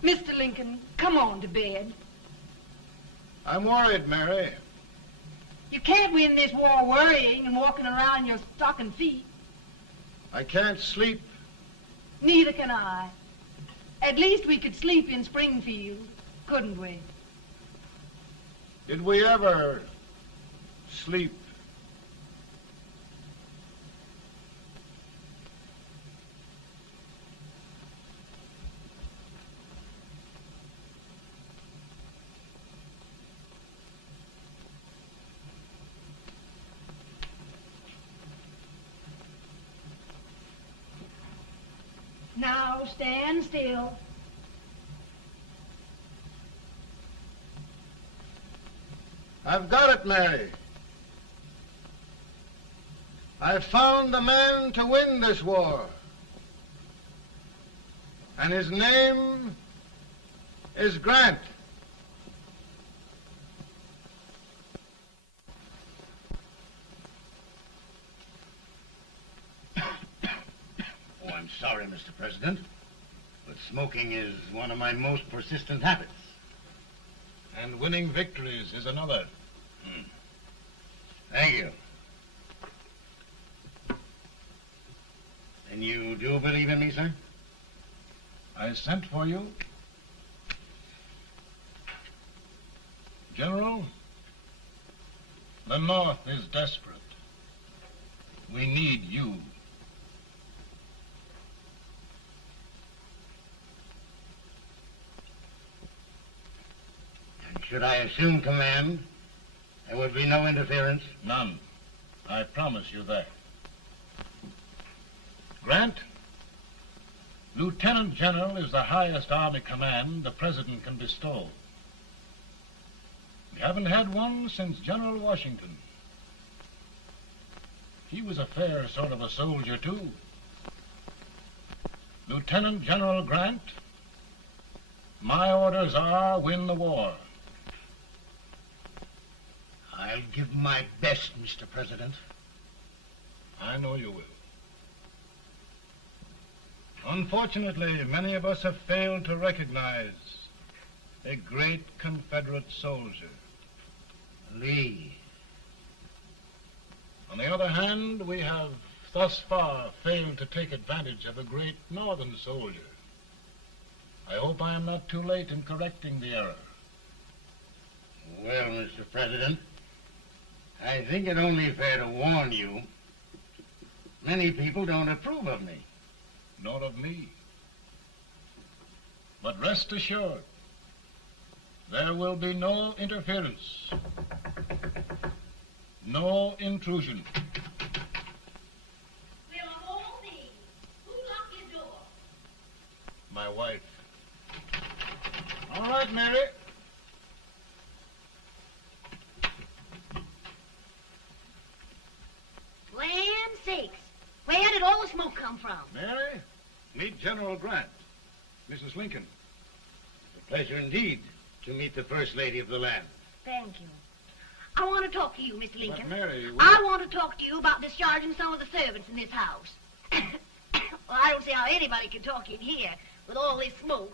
Mr. Lincoln, come on to bed. I'm worried, Mary. You can't win this war worrying and walking around in your stocking feet. I can't sleep. Neither can I. At least we could sleep in Springfield, couldn't we? Did we ever sleep? Now stand still. I've got it, Mary. I've found the man to win this war. And his name is Grant. Oh, I'm sorry, Mr. President, but smoking is one of my most persistent habits. And winning victories is another. Thank you. And you do believe in me, sir? I sent for you. General, the North is desperate. We need you. And should I assume command, there would be no interference? None. I promise you that. Grant, Lieutenant General is the highest Army command the President can bestow. We haven't had one since General Washington. He was a fair sort of a soldier, too. Lieutenant General Grant, my orders are win the war. I'll give my best, Mr. President. I know you will. Unfortunately, many of us have failed to recognize a great Confederate soldier. Lee. On the other hand, we have thus far failed to take advantage of a great Northern soldier. I hope I am not too late in correcting the error. Well, Mr. President, I think it only fair to warn you. Many people don't approve of me. Nor of me. But rest assured, there will be no interference, no intrusion. Will all be. Who locked your door? My wife. All right, Mary. Land sakes. Where did all the smoke come from? Mary, meet General Grant, Mrs. Lincoln. A pleasure indeed to meet the First Lady of the land. Thank you. I want to talk to you, Mr. Lincoln. But Mary, I want to talk to you about discharging some of the servants in this house. Well, I don't see how anybody can talk in here with all this smoke.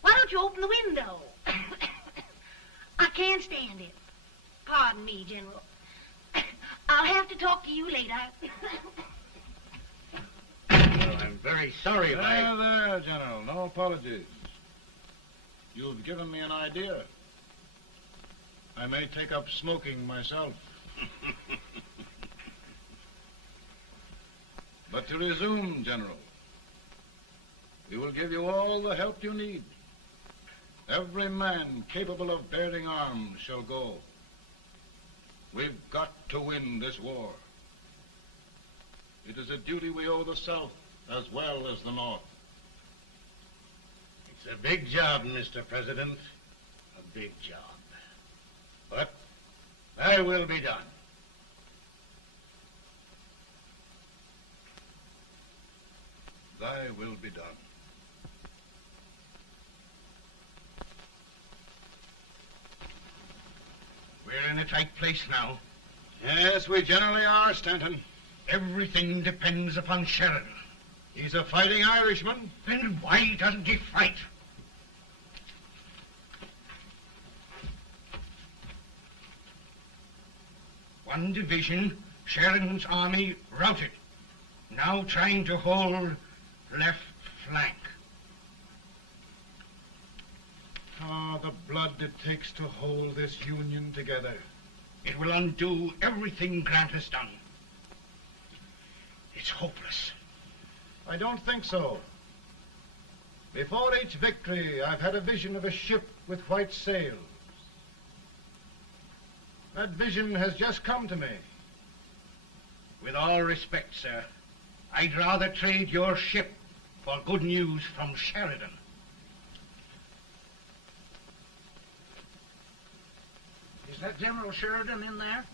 Why don't you open the window? I can't stand it. Pardon me, General. I'll have to talk to you later. Well, I'm very sorry if There, General. No apologies. You've given me an idea. I may take up smoking myself. But to resume, General, we will give you all the help you need. Every man capable of bearing arms shall go. We've got to win this war. It is a duty we owe the South as well as the North. It's a big job, Mr. President. A big job. But thy will be done. Thy will be done. We're in a tight place now. Yes, we generally are, Stanton. Everything depends upon Sheridan. He's a fighting Irishman. Then why doesn't he fight? One division, Sheridan's army, routed. Now trying to hold left flank. Ah, the blood it takes to hold this Union together. It will undo everything Grant has done. It's hopeless. I don't think so. Before each victory, I've had a vision of a ship with white sails. That vision has just come to me. With all respect, sir, I'd rather trade your ship for good news from Sheridan. Is that General Sheridan in there?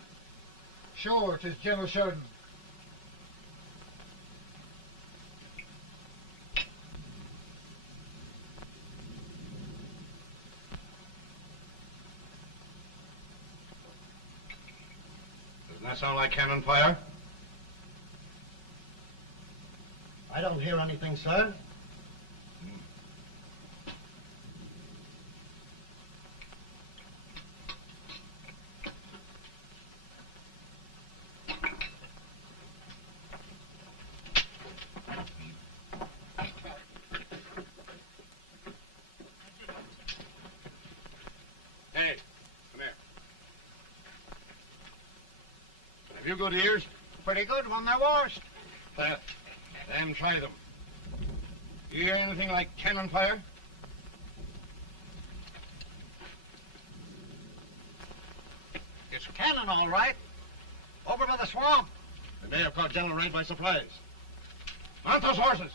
Sure, it is General Sheridan. Doesn't that sound like cannon fire? I don't hear anything, sir. Hey, come here. Have you good ears? Pretty good when they're washed. Then try them. You hear anything like cannon fire? It's cannon, all right. Over by the swamp. They may have caught General Wright by surprise. Mount those horses.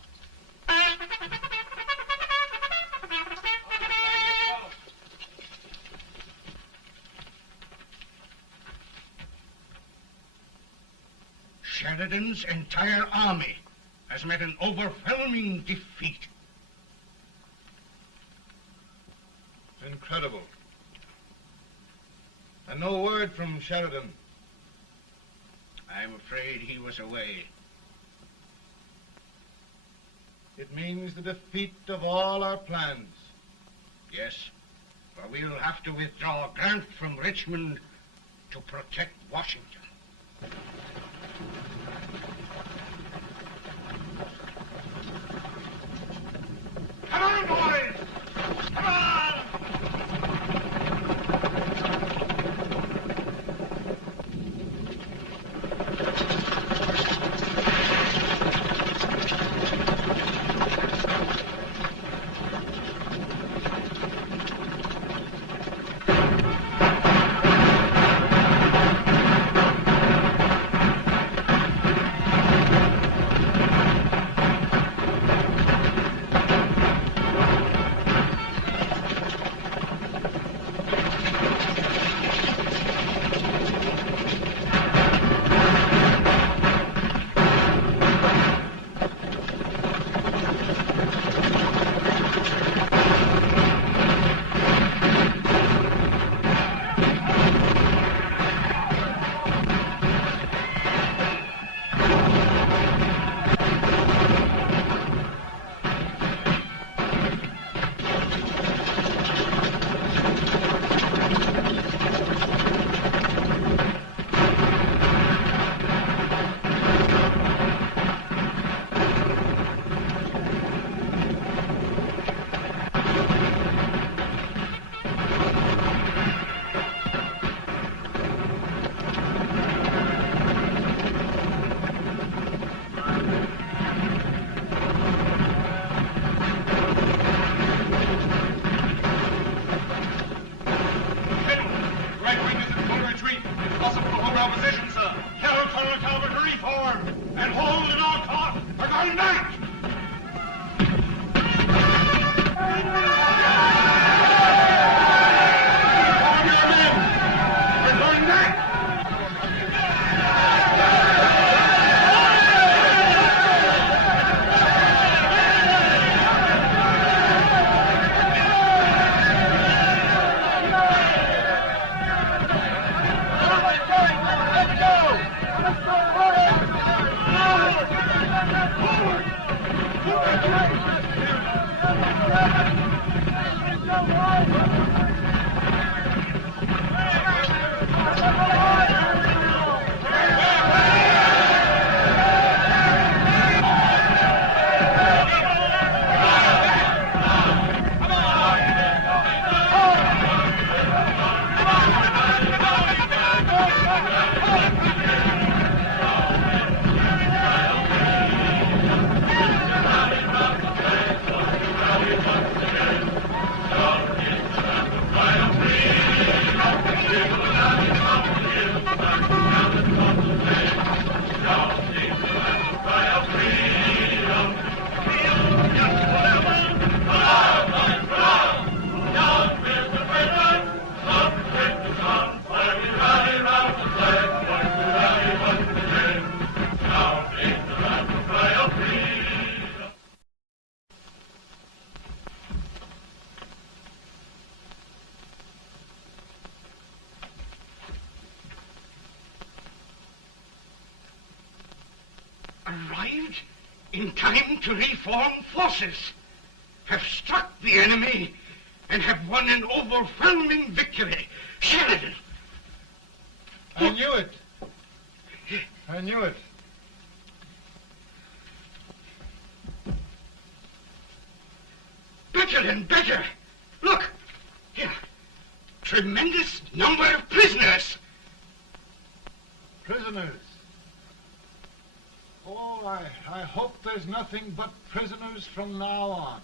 Sheridan's entire army has met an overwhelming defeat. It's incredible. And no word from Sheridan. I'm afraid he was away. It means the defeat of all our plans. Yes, for we'll have to withdraw Grant from Richmond to protect Washington. Come on, boys! Come on! Arrived in time to reform forces. Have struck the enemy and have won an overwhelming victory. Sheridan! I knew it. I knew it. Better and better. Look, here. Tremendous number of prisoners. Prisoners. Oh, I hope there's nothing but prisoners from now on.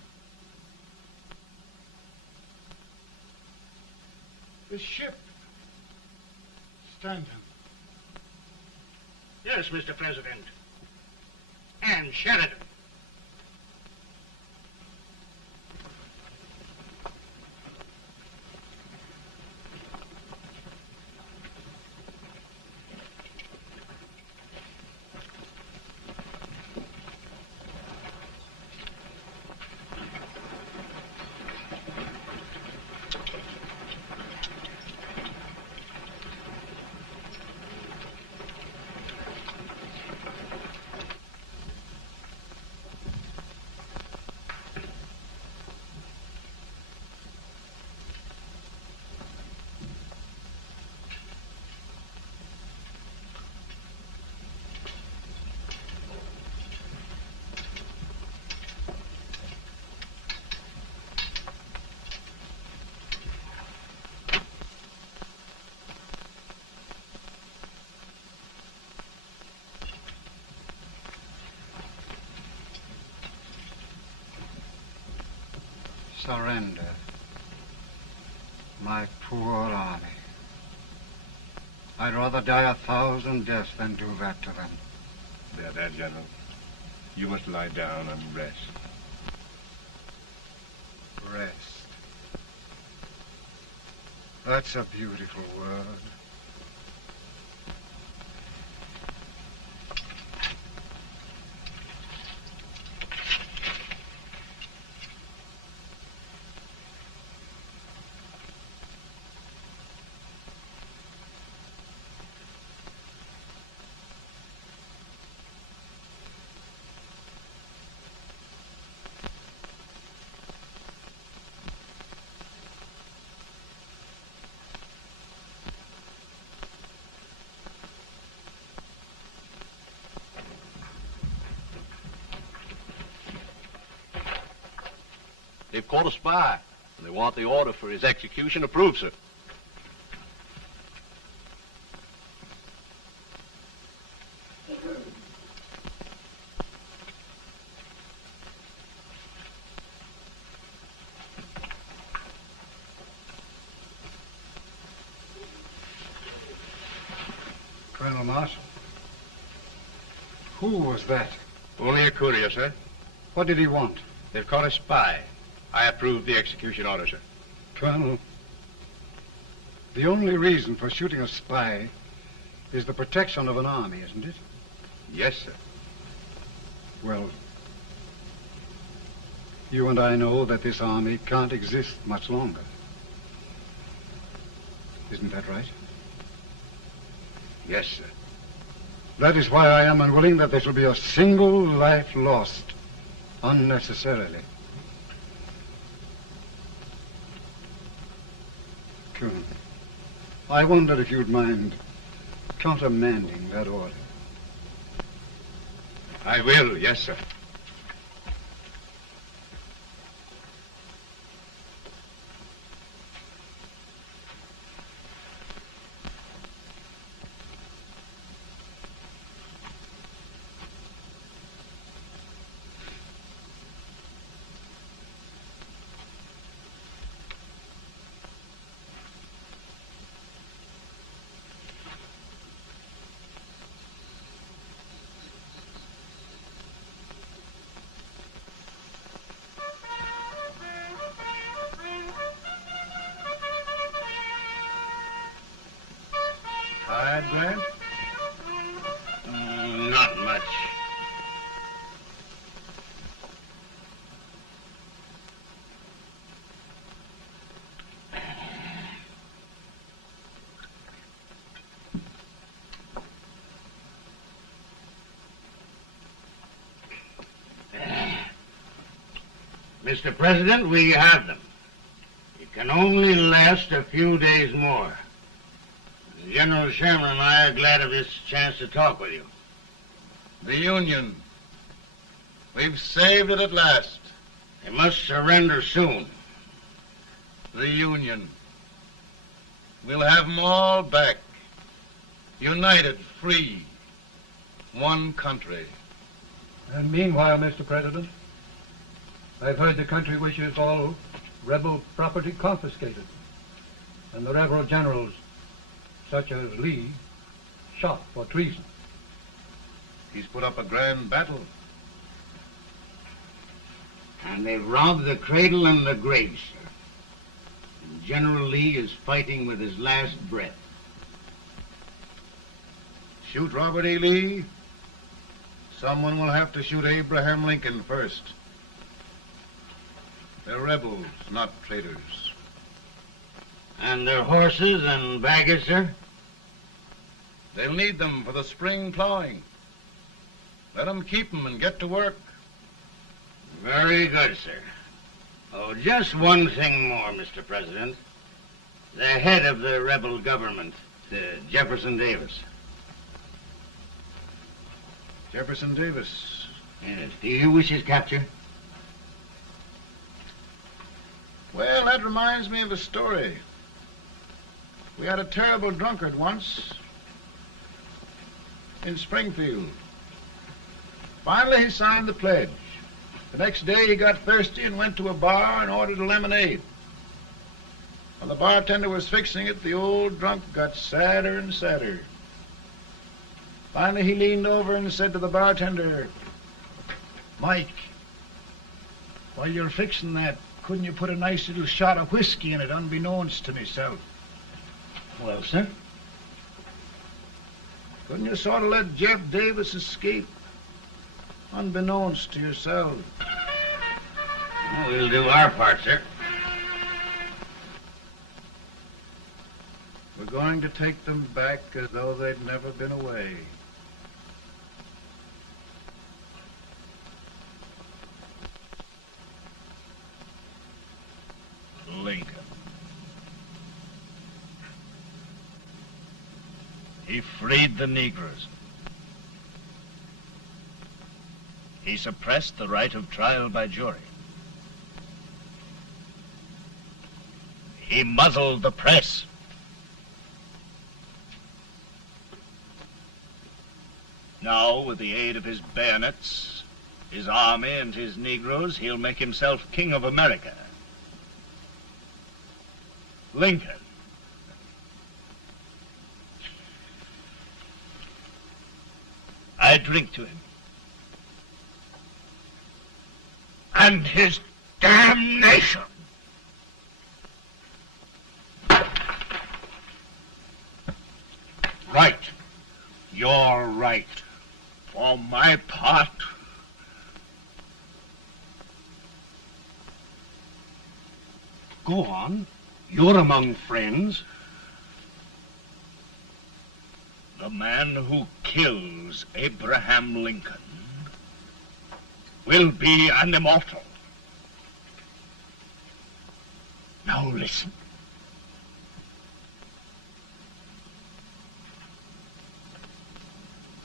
The ship. Stanton. Yes, Mr. President. And Sheridan. Surrender. My poor army. I'd rather die 1,000 deaths than do that to them. There, General. You must lie down and rest. Rest. That's a beautiful word. They've caught a spy, and they want the order for his execution approved, sir. Colonel Marshall. Who was that? Only a courier, sir. What did he want? They've caught a spy. I approve the execution order, sir. Colonel, the only reason for shooting a spy is the protection of an army, isn't it? Yes, sir. Well, you and I know that this army can't exist much longer. Isn't that right? Yes, sir. That is why I am unwilling that there shall be a single life lost unnecessarily. Colonel, I wonder if you'd mind countermanding that order. I will, yes, sir. Tired, Grant? Not much. Mr. President, we have them. It can only last a few days more. General Sherman and I are glad of this chance to talk with you. The Union. We've saved it at last. They must surrender soon. The Union. We'll have them all back. United, free. One country. And meanwhile, Mr. President, I've heard the country wishes all rebel property confiscated, and the rebel generals, such as Lee, shot for treason. He's put up a grand battle. And they've robbed the cradle and the grave, sir. And General Lee is fighting with his last breath. Shoot Robert E. Lee? Someone will have to shoot Abraham Lincoln first. They're rebels, not traitors. And their horses and baggage, sir? They'll need them for the spring plowing. Let them keep them and get to work. Very good, sir. Oh, just one thing more, Mr. President. The head of the rebel government, Jefferson Davis. Jefferson Davis. Yes. Do you wish his capture? Well, that reminds me of a story. We had a terrible drunkard once in Springfield. Finally, he signed the pledge. The next day, he got thirsty and went to a bar and ordered a lemonade. While the bartender was fixing it, the old drunk got sadder and sadder. Finally, he leaned over and said to the bartender, "Mike, while you're fixing that, couldn't you put a nice little shot of whiskey in it, unbeknownst to myself?" Well, sir? Couldn't you sort of let Jeff Davis escape, unbeknownst to yourself? Well, we'll do our part, sir. We're going to take them back as though they'd never been away. Lincoln. He freed the Negroes. He suppressed the right of trial by jury. He muzzled the press. Now, with the aid of his bayonets, his army, and his Negroes, he'll make himself King of America. Lincoln. I drink to him. And his damnation. Right. You're right. For my part, Go on. You're among friends. the man who kills Abraham Lincoln will be an immortal. Now listen.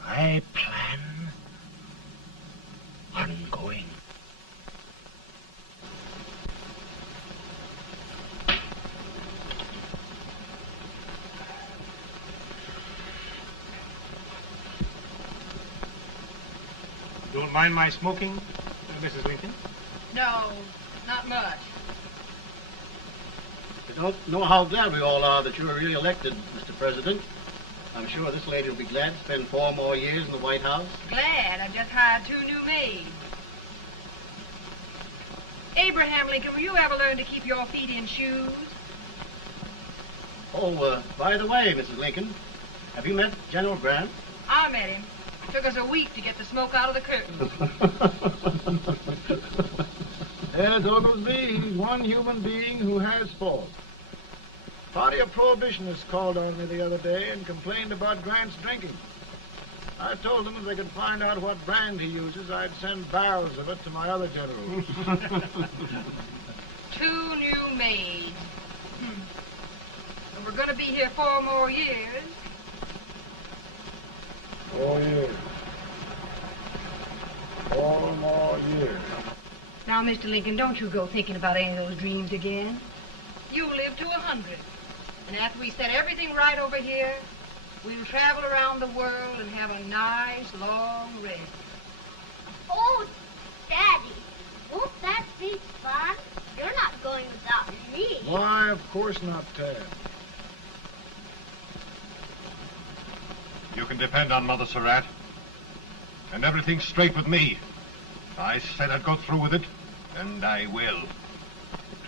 I plan on going. Don't mind my smoking, Mrs. Lincoln? No, not much. You don't know how glad we all are that you were really elected, Mr. President. I'm sure this lady will be glad to spend 4 more years in the White House. Glad. I've just hired 2 new maids. Abraham Lincoln, will you ever learn to keep your feet in shoes? Oh, by the way, Mrs. Lincoln, have you met General Grant? I met him. It took us a week to get the smoke out of the curtains. Yes, Oglesby, he's one human being who has faults. Party of Prohibitionists called on me the other day and complained about Grant's drinking. I told them if they could find out what brand he uses, I'd send barrels of it to my other generals. 2 new maids. And we're going to be here 4 more years. 4 years. 4 more years. Now, Mr. Lincoln, don't you go thinking about any of those dreams again. You live to 100. And after we set everything right over here, we'll travel around the world and have a nice, long rest. Oh, Daddy, won't that be fun? You're not going without me. Why, of course not, Tad. You can depend on Mother Surratt. And everything's straight with me. I said I'd go through with it, and I will.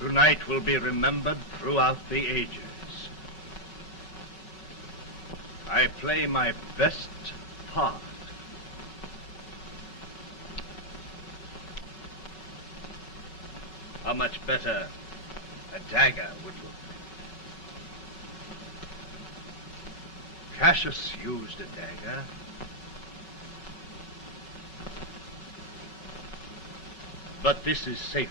Tonight will be remembered throughout the ages. I play my best part. How much better a dagger would look. Cassius used a dagger. But this is safer.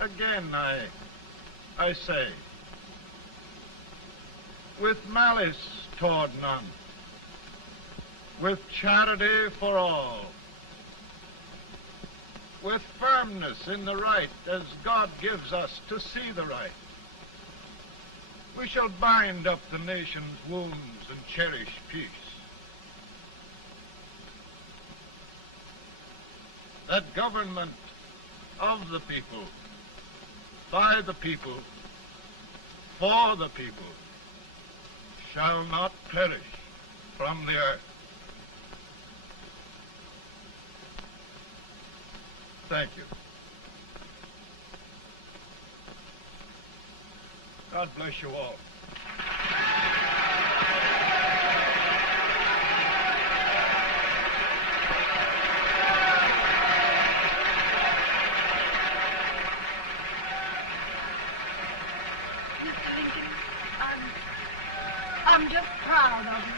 Again, I say, with malice toward none, with charity for all, with firmness in the right as God gives us to see the right, we shall bind up the nation's wounds and cherish peace. That government of the people, by the people, for the people, shall not perish from the earth. Thank you. God bless you all. I'm just proud of you.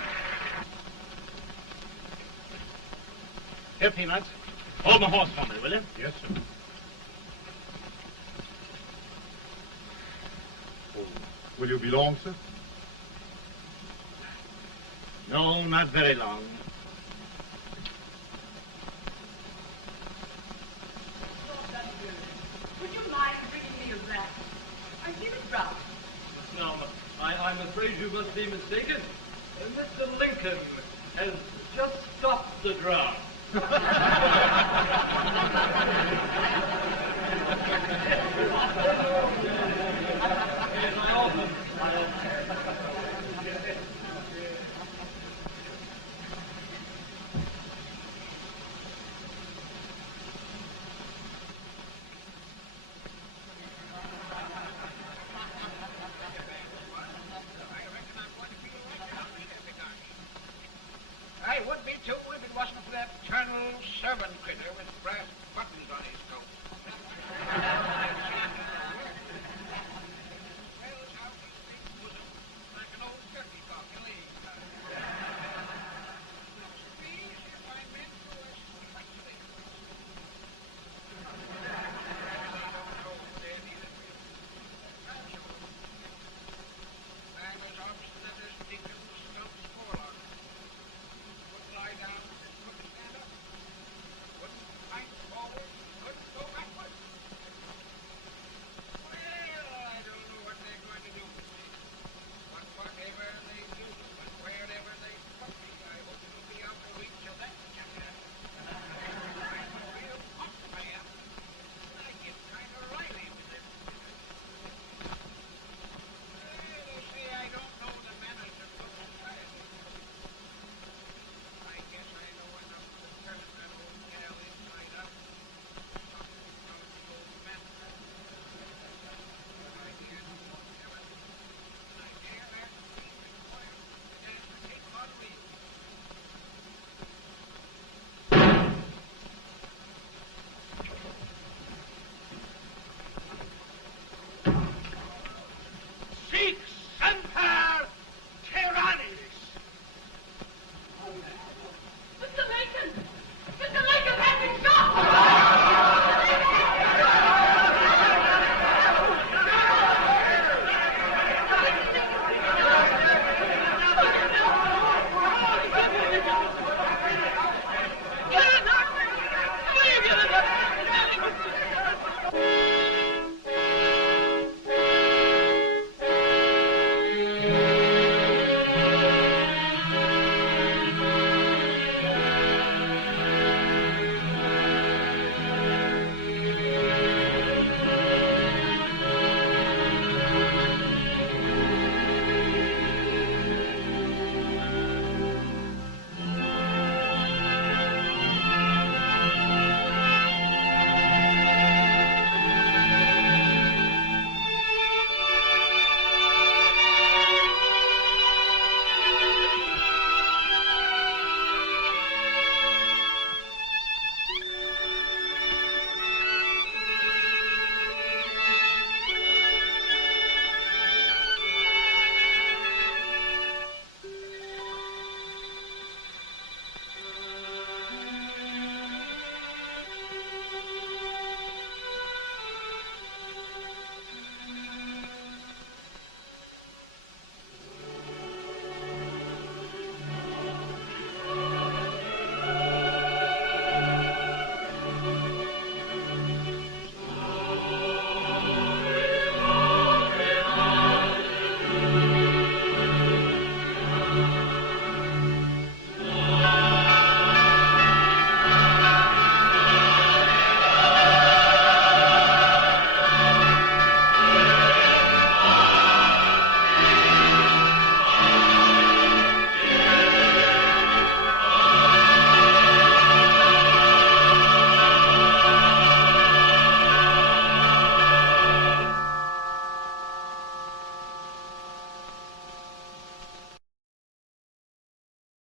Here, Peanuts. Hold my horse for me, will you? Yes, sir. Oh, will you be long, sir? No, not very long. Would you mind bringing me a glass? I feel it drop. No, I'm afraid you must be mistaken. Mr. Lincoln has just stopped the draft.